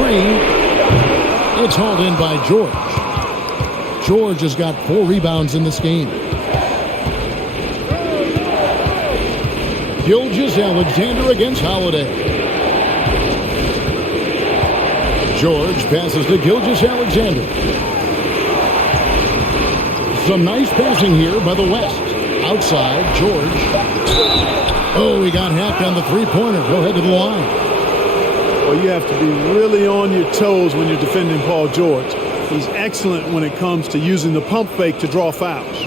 It's hauled in by George. George has got 4 rebounds in this game. Gilgeous-Alexander against Holiday. George passes to Gilgeous-Alexander. Some nice passing here by the West. Outside, George. Oh, he got hacked on the three-pointer. He'll head to the line. Well, you have to be really on your toes when you're defending Paul George. He's excellent when it comes to using the pump fake to draw fouls.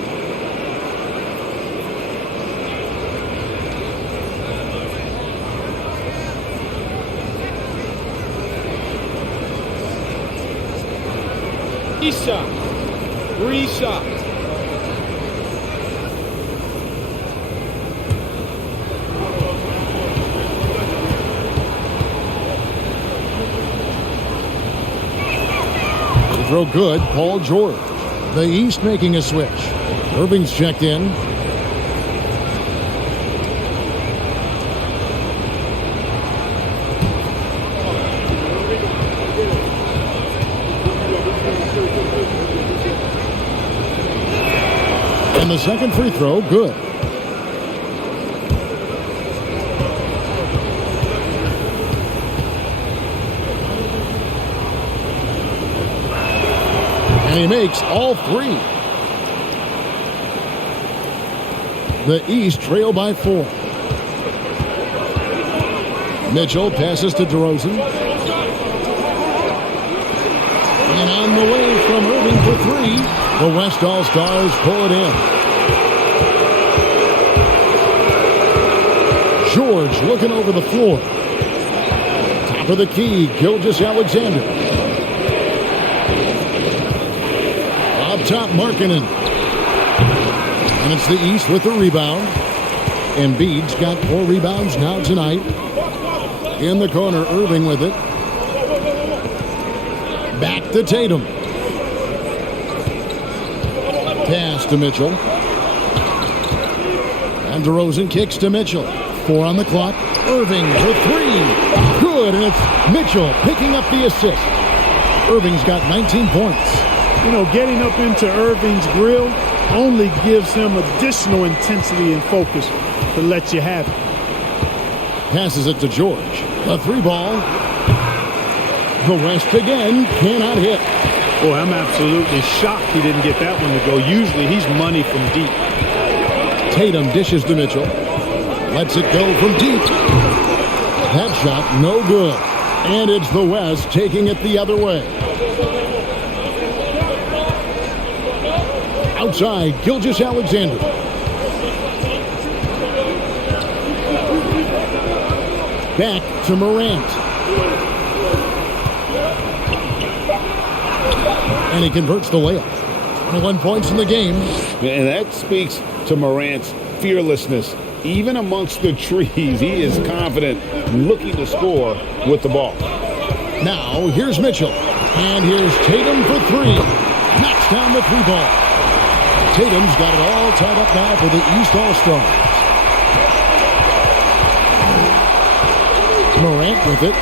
Shot. 3 shots. The throw good. Paul George. The East making a switch. Irving's checked in. And the second free throw, good. And he makes all 3. The East trail by 4. Mitchell passes to DeRozan. And on the way from Irving for 3. The West All-Stars pull it in. George looking over the floor. Top of the key, Gilgeous-Alexander. Up top, Markkanen. And it's the East with the rebound. Embiid's got 4 rebounds now tonight. In the corner, Irving with it. Back to Tatum. Pass to Mitchell. And DeRozan kicks to Mitchell. 4 on the clock. Irving for 3. Good, and it's Mitchell picking up the assist. Irving's got 19 points. You know, getting up into Irving's grill only gives him additional intensity and focus to let you have it. Passes it to George. The 3 ball. The West again cannot hit. Boy, I'm absolutely shocked he didn't get that one to go. Usually he's money from deep. Tatum dishes to Mitchell. Lets it go from deep. That shot no good. And it's the West taking it the other way. Outside, Gilgeous-Alexander. Back to Morant. And he converts the layup. 21 points in the game. And that speaks to Morant's fearlessness. Even amongst the trees, he is confident, looking to score with the ball. Now, here's Mitchell. And here's Tatum for three. Knocks down the three ball. Tatum's got it all tied up now for the East All-Stars. Durant with it.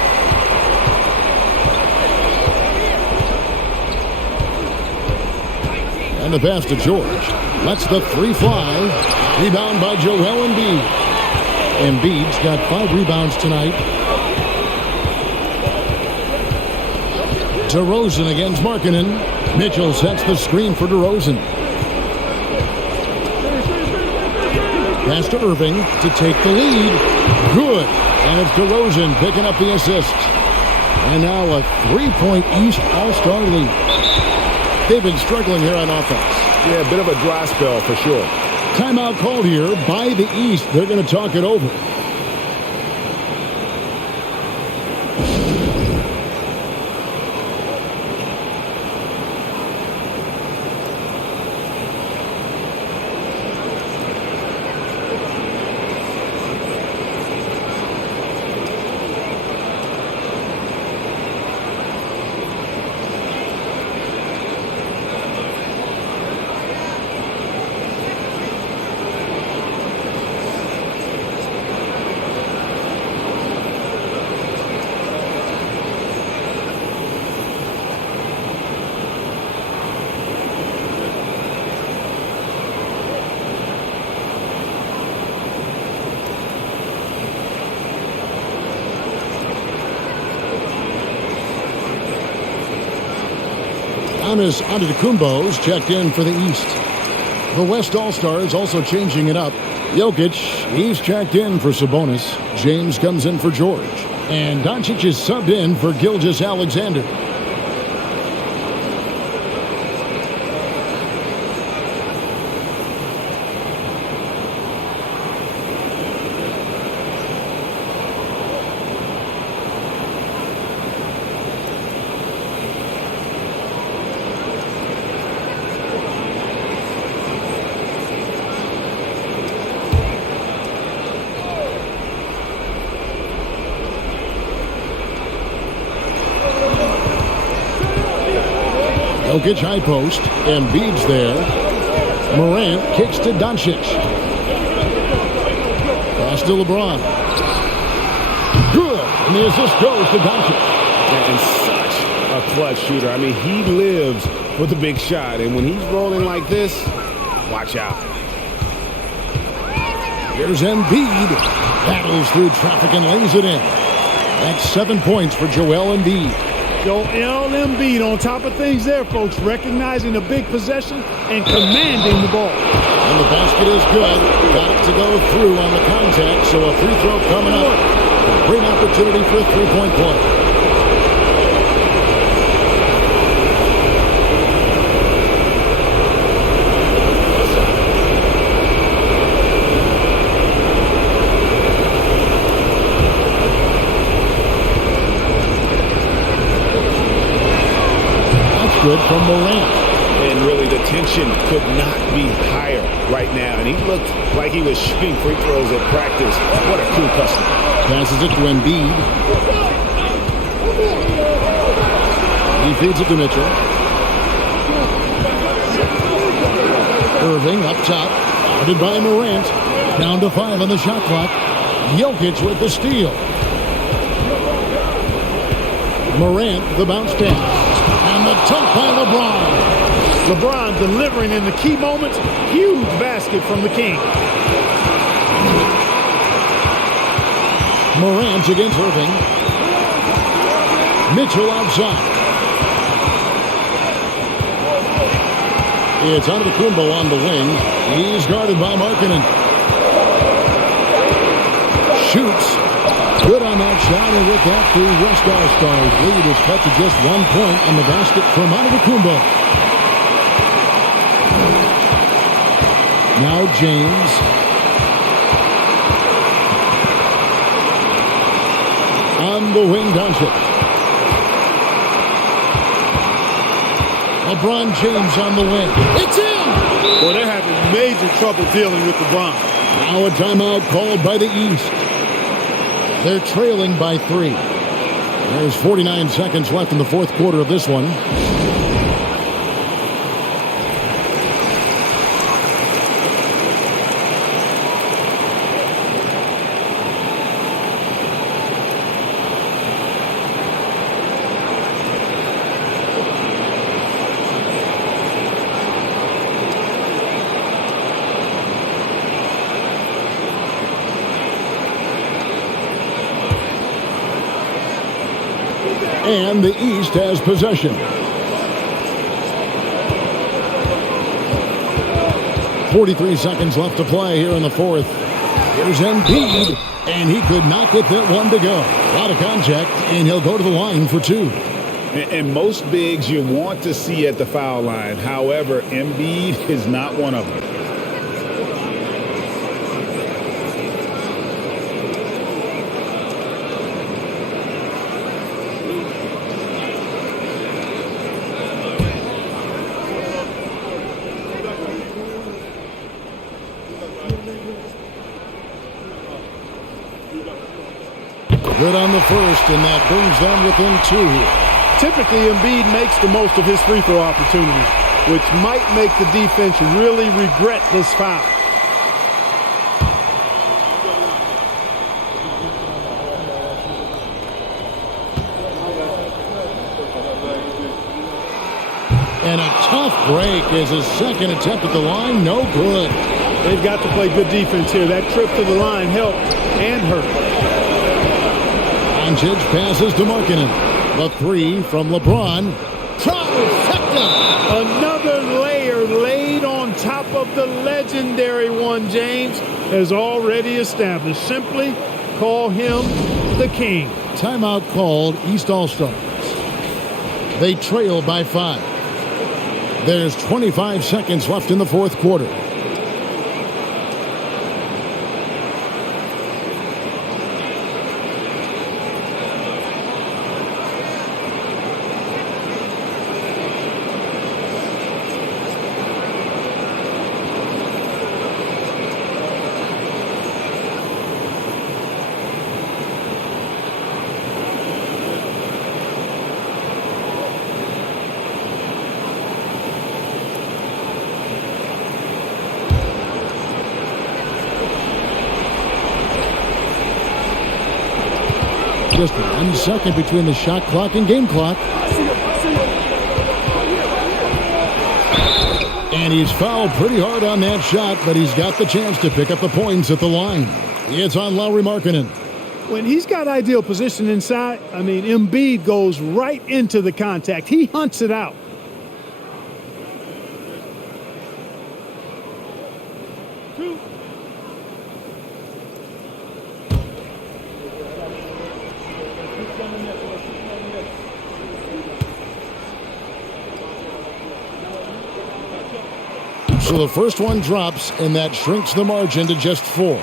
And the pass to George. Lets the three fly. Rebound by Joel Embiid. Embiid's got 5 rebounds tonight. DeRozan against Markkanen. Mitchell sets the screen for DeRozan. Pass to Irving to take the lead. Good. And it's DeRozan picking up the assist. And now a 3-point East All-Star lead. They've been struggling here on offense. Yeah, a bit of a dry spell for sure. Timeout called here by the East. They're going to talk it over. Giannis Antetokounmpo's checked in for the East. The West All-Stars also changing it up. Jokic, he's checked in for Sabonis. James comes in for George. And Doncic is subbed in for Gilgeous-Alexander. Jokic high post. Embiid's there. Morant kicks to Doncic. Pass to LeBron. Good. And the assist goes to Doncic. And such a clutch shooter. I mean, he lives for the big shot. And when he's rolling like this, watch out. Here's Embiid. Battles through traffic and lays it in. That's 7 points for Joel Embiid. Joel Embiid on top of things there, folks, recognizing a big possession and commanding the ball. And the basket is good. Got it to go through on the contact, so a free throw coming up. A great opportunity for a three-point play. Good from Morant. And really the tension could not be higher right now. And he looked like he was shooting free throws at practice. What a cool customer. Passes it to Embiid. He feeds it to Mitchell. Irving up top. Guarded by Morant. Down to 5 on the shot clock. Jokic with the steal. Morant, the bounce pass. And the dunk by LeBron. LeBron delivering in the key moments. Huge basket from the King. Morant against Irving. Mitchell outside. It's Antetokounmpo on the wing. He's guarded by Markkanen. Shoots. Good on that shot, and with that, the West All-Stars lead is cut to just 1 point on the basket from Antetokounmpo. Now James. On the wing, Doncic. LeBron James on the wing. It's in! Well, they're having major trouble dealing with LeBron. Now a timeout called by the East. They're trailing by 3. There's 49 seconds left in the fourth quarter of this one. And the East has possession. 43 seconds left to play here in the fourth. Here's Embiid, and he could not get that one to go. A lot of contact, and he'll go to the line for two. And most bigs you want to see at the foul line. However, Embiid is not one of them. Good on the first, and that brings them within two. Typically, Embiid makes the most of his free throw opportunities, which might make the defense really regret this foul. And a tough break is his second attempt at the line. No good. They've got to play good defense here. That trip to the line helped and hurt. Doncic passes to Markkanen. The three from LeBron. Trifecta! Another layer laid on top of the legendary one James has already established. Simply call him the king. Timeout called, East All-Stars. They trail by 5. There's 25 seconds left in the fourth quarter. Just 1 second between the shot clock and game clock. And he's fouled pretty hard on that shot, but he's got the chance to pick up the points at the line. It's on Lauri Markkanen. When he's got ideal position inside, Embiid goes right into the contact. He hunts it out. So the first one drops, and that shrinks the margin to just 4.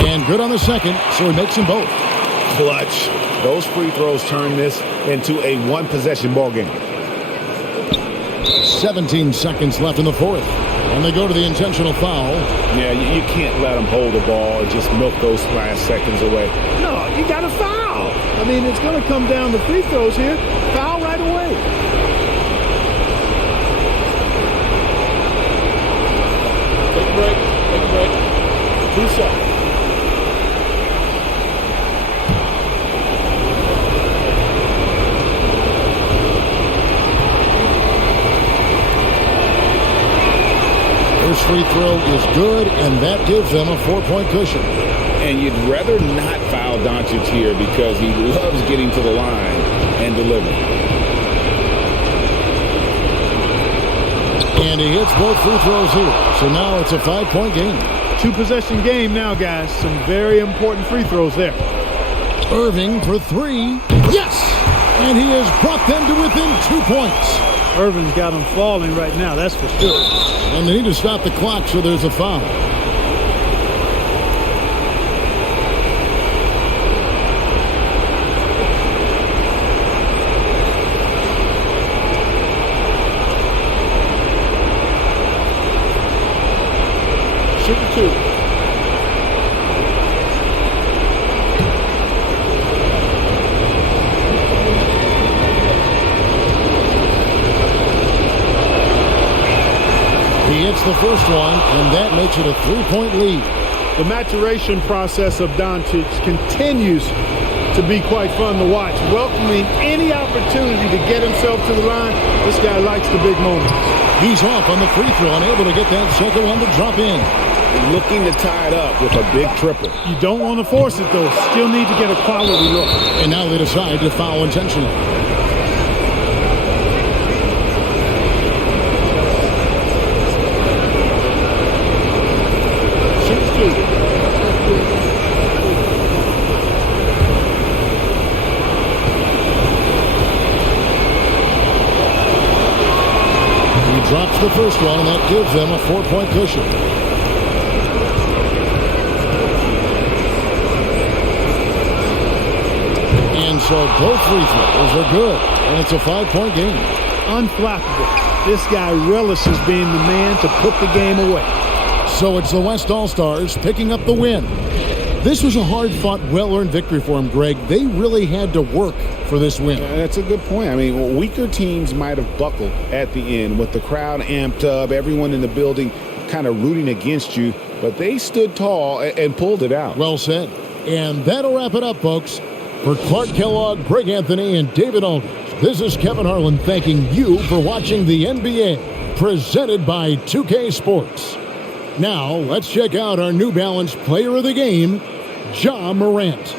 And good on the second, so he makes them both. Clutch. Those free throws turn this into a one-possession ball game. 17 seconds left in the fourth. And they go to the intentional foul. Yeah, you can't let them hold the ball and just milk those last seconds away. No, you got to foul. It's going to come down to free throws here. Foul right away. Take a break. Take a break. 2 seconds. First free throw is good, and that gives them a 4-point cushion. And you'd rather not foul Doncic here because he loves getting to the line and delivering. And he hits both free throws here. So now it's a 5-point game. 2-possession game now, guys. Some very important free throws there. Irving for 3. Yes! And he has brought them to within 2 points. Irving's got them falling right now, that's for sure. And they need to stop the clock, so there's a foul. Shoot the 2. He hits the first one, and that makes it a 3-point lead. The maturation process of Doncic continues to be quite fun to watch. Welcoming any opportunity to get himself to the line. This guy likes the big moments. He's off on the free throw and able to get that second one to drop in. Looking to tie it up with a big triple. You don't want to force it, though. Still need to get a quality look. And now they decide to foul intentionally. Drops the first one, and that gives them a 4-point cushion. And so both free throws are good, and it's a 5-point game. Unflappable. This guy relishes being the man to put the game away. So it's the West All-Stars picking up the win. This was a hard-fought, well-earned victory for them, Greg. They really had to work for this win. That's a good point. I mean, weaker teams might have buckled at the end with the crowd amped up, everyone in the building kind of rooting against you, but they stood tall and pulled it out. Well said. And that'll wrap it up, folks. For Clark Kellogg, Greg Anthony, and David Aldridge, this is Kevin Harlan thanking you for watching the NBA, presented by 2K Sports. Now, let's check out our New Balance Player of the Game, Ja Morant.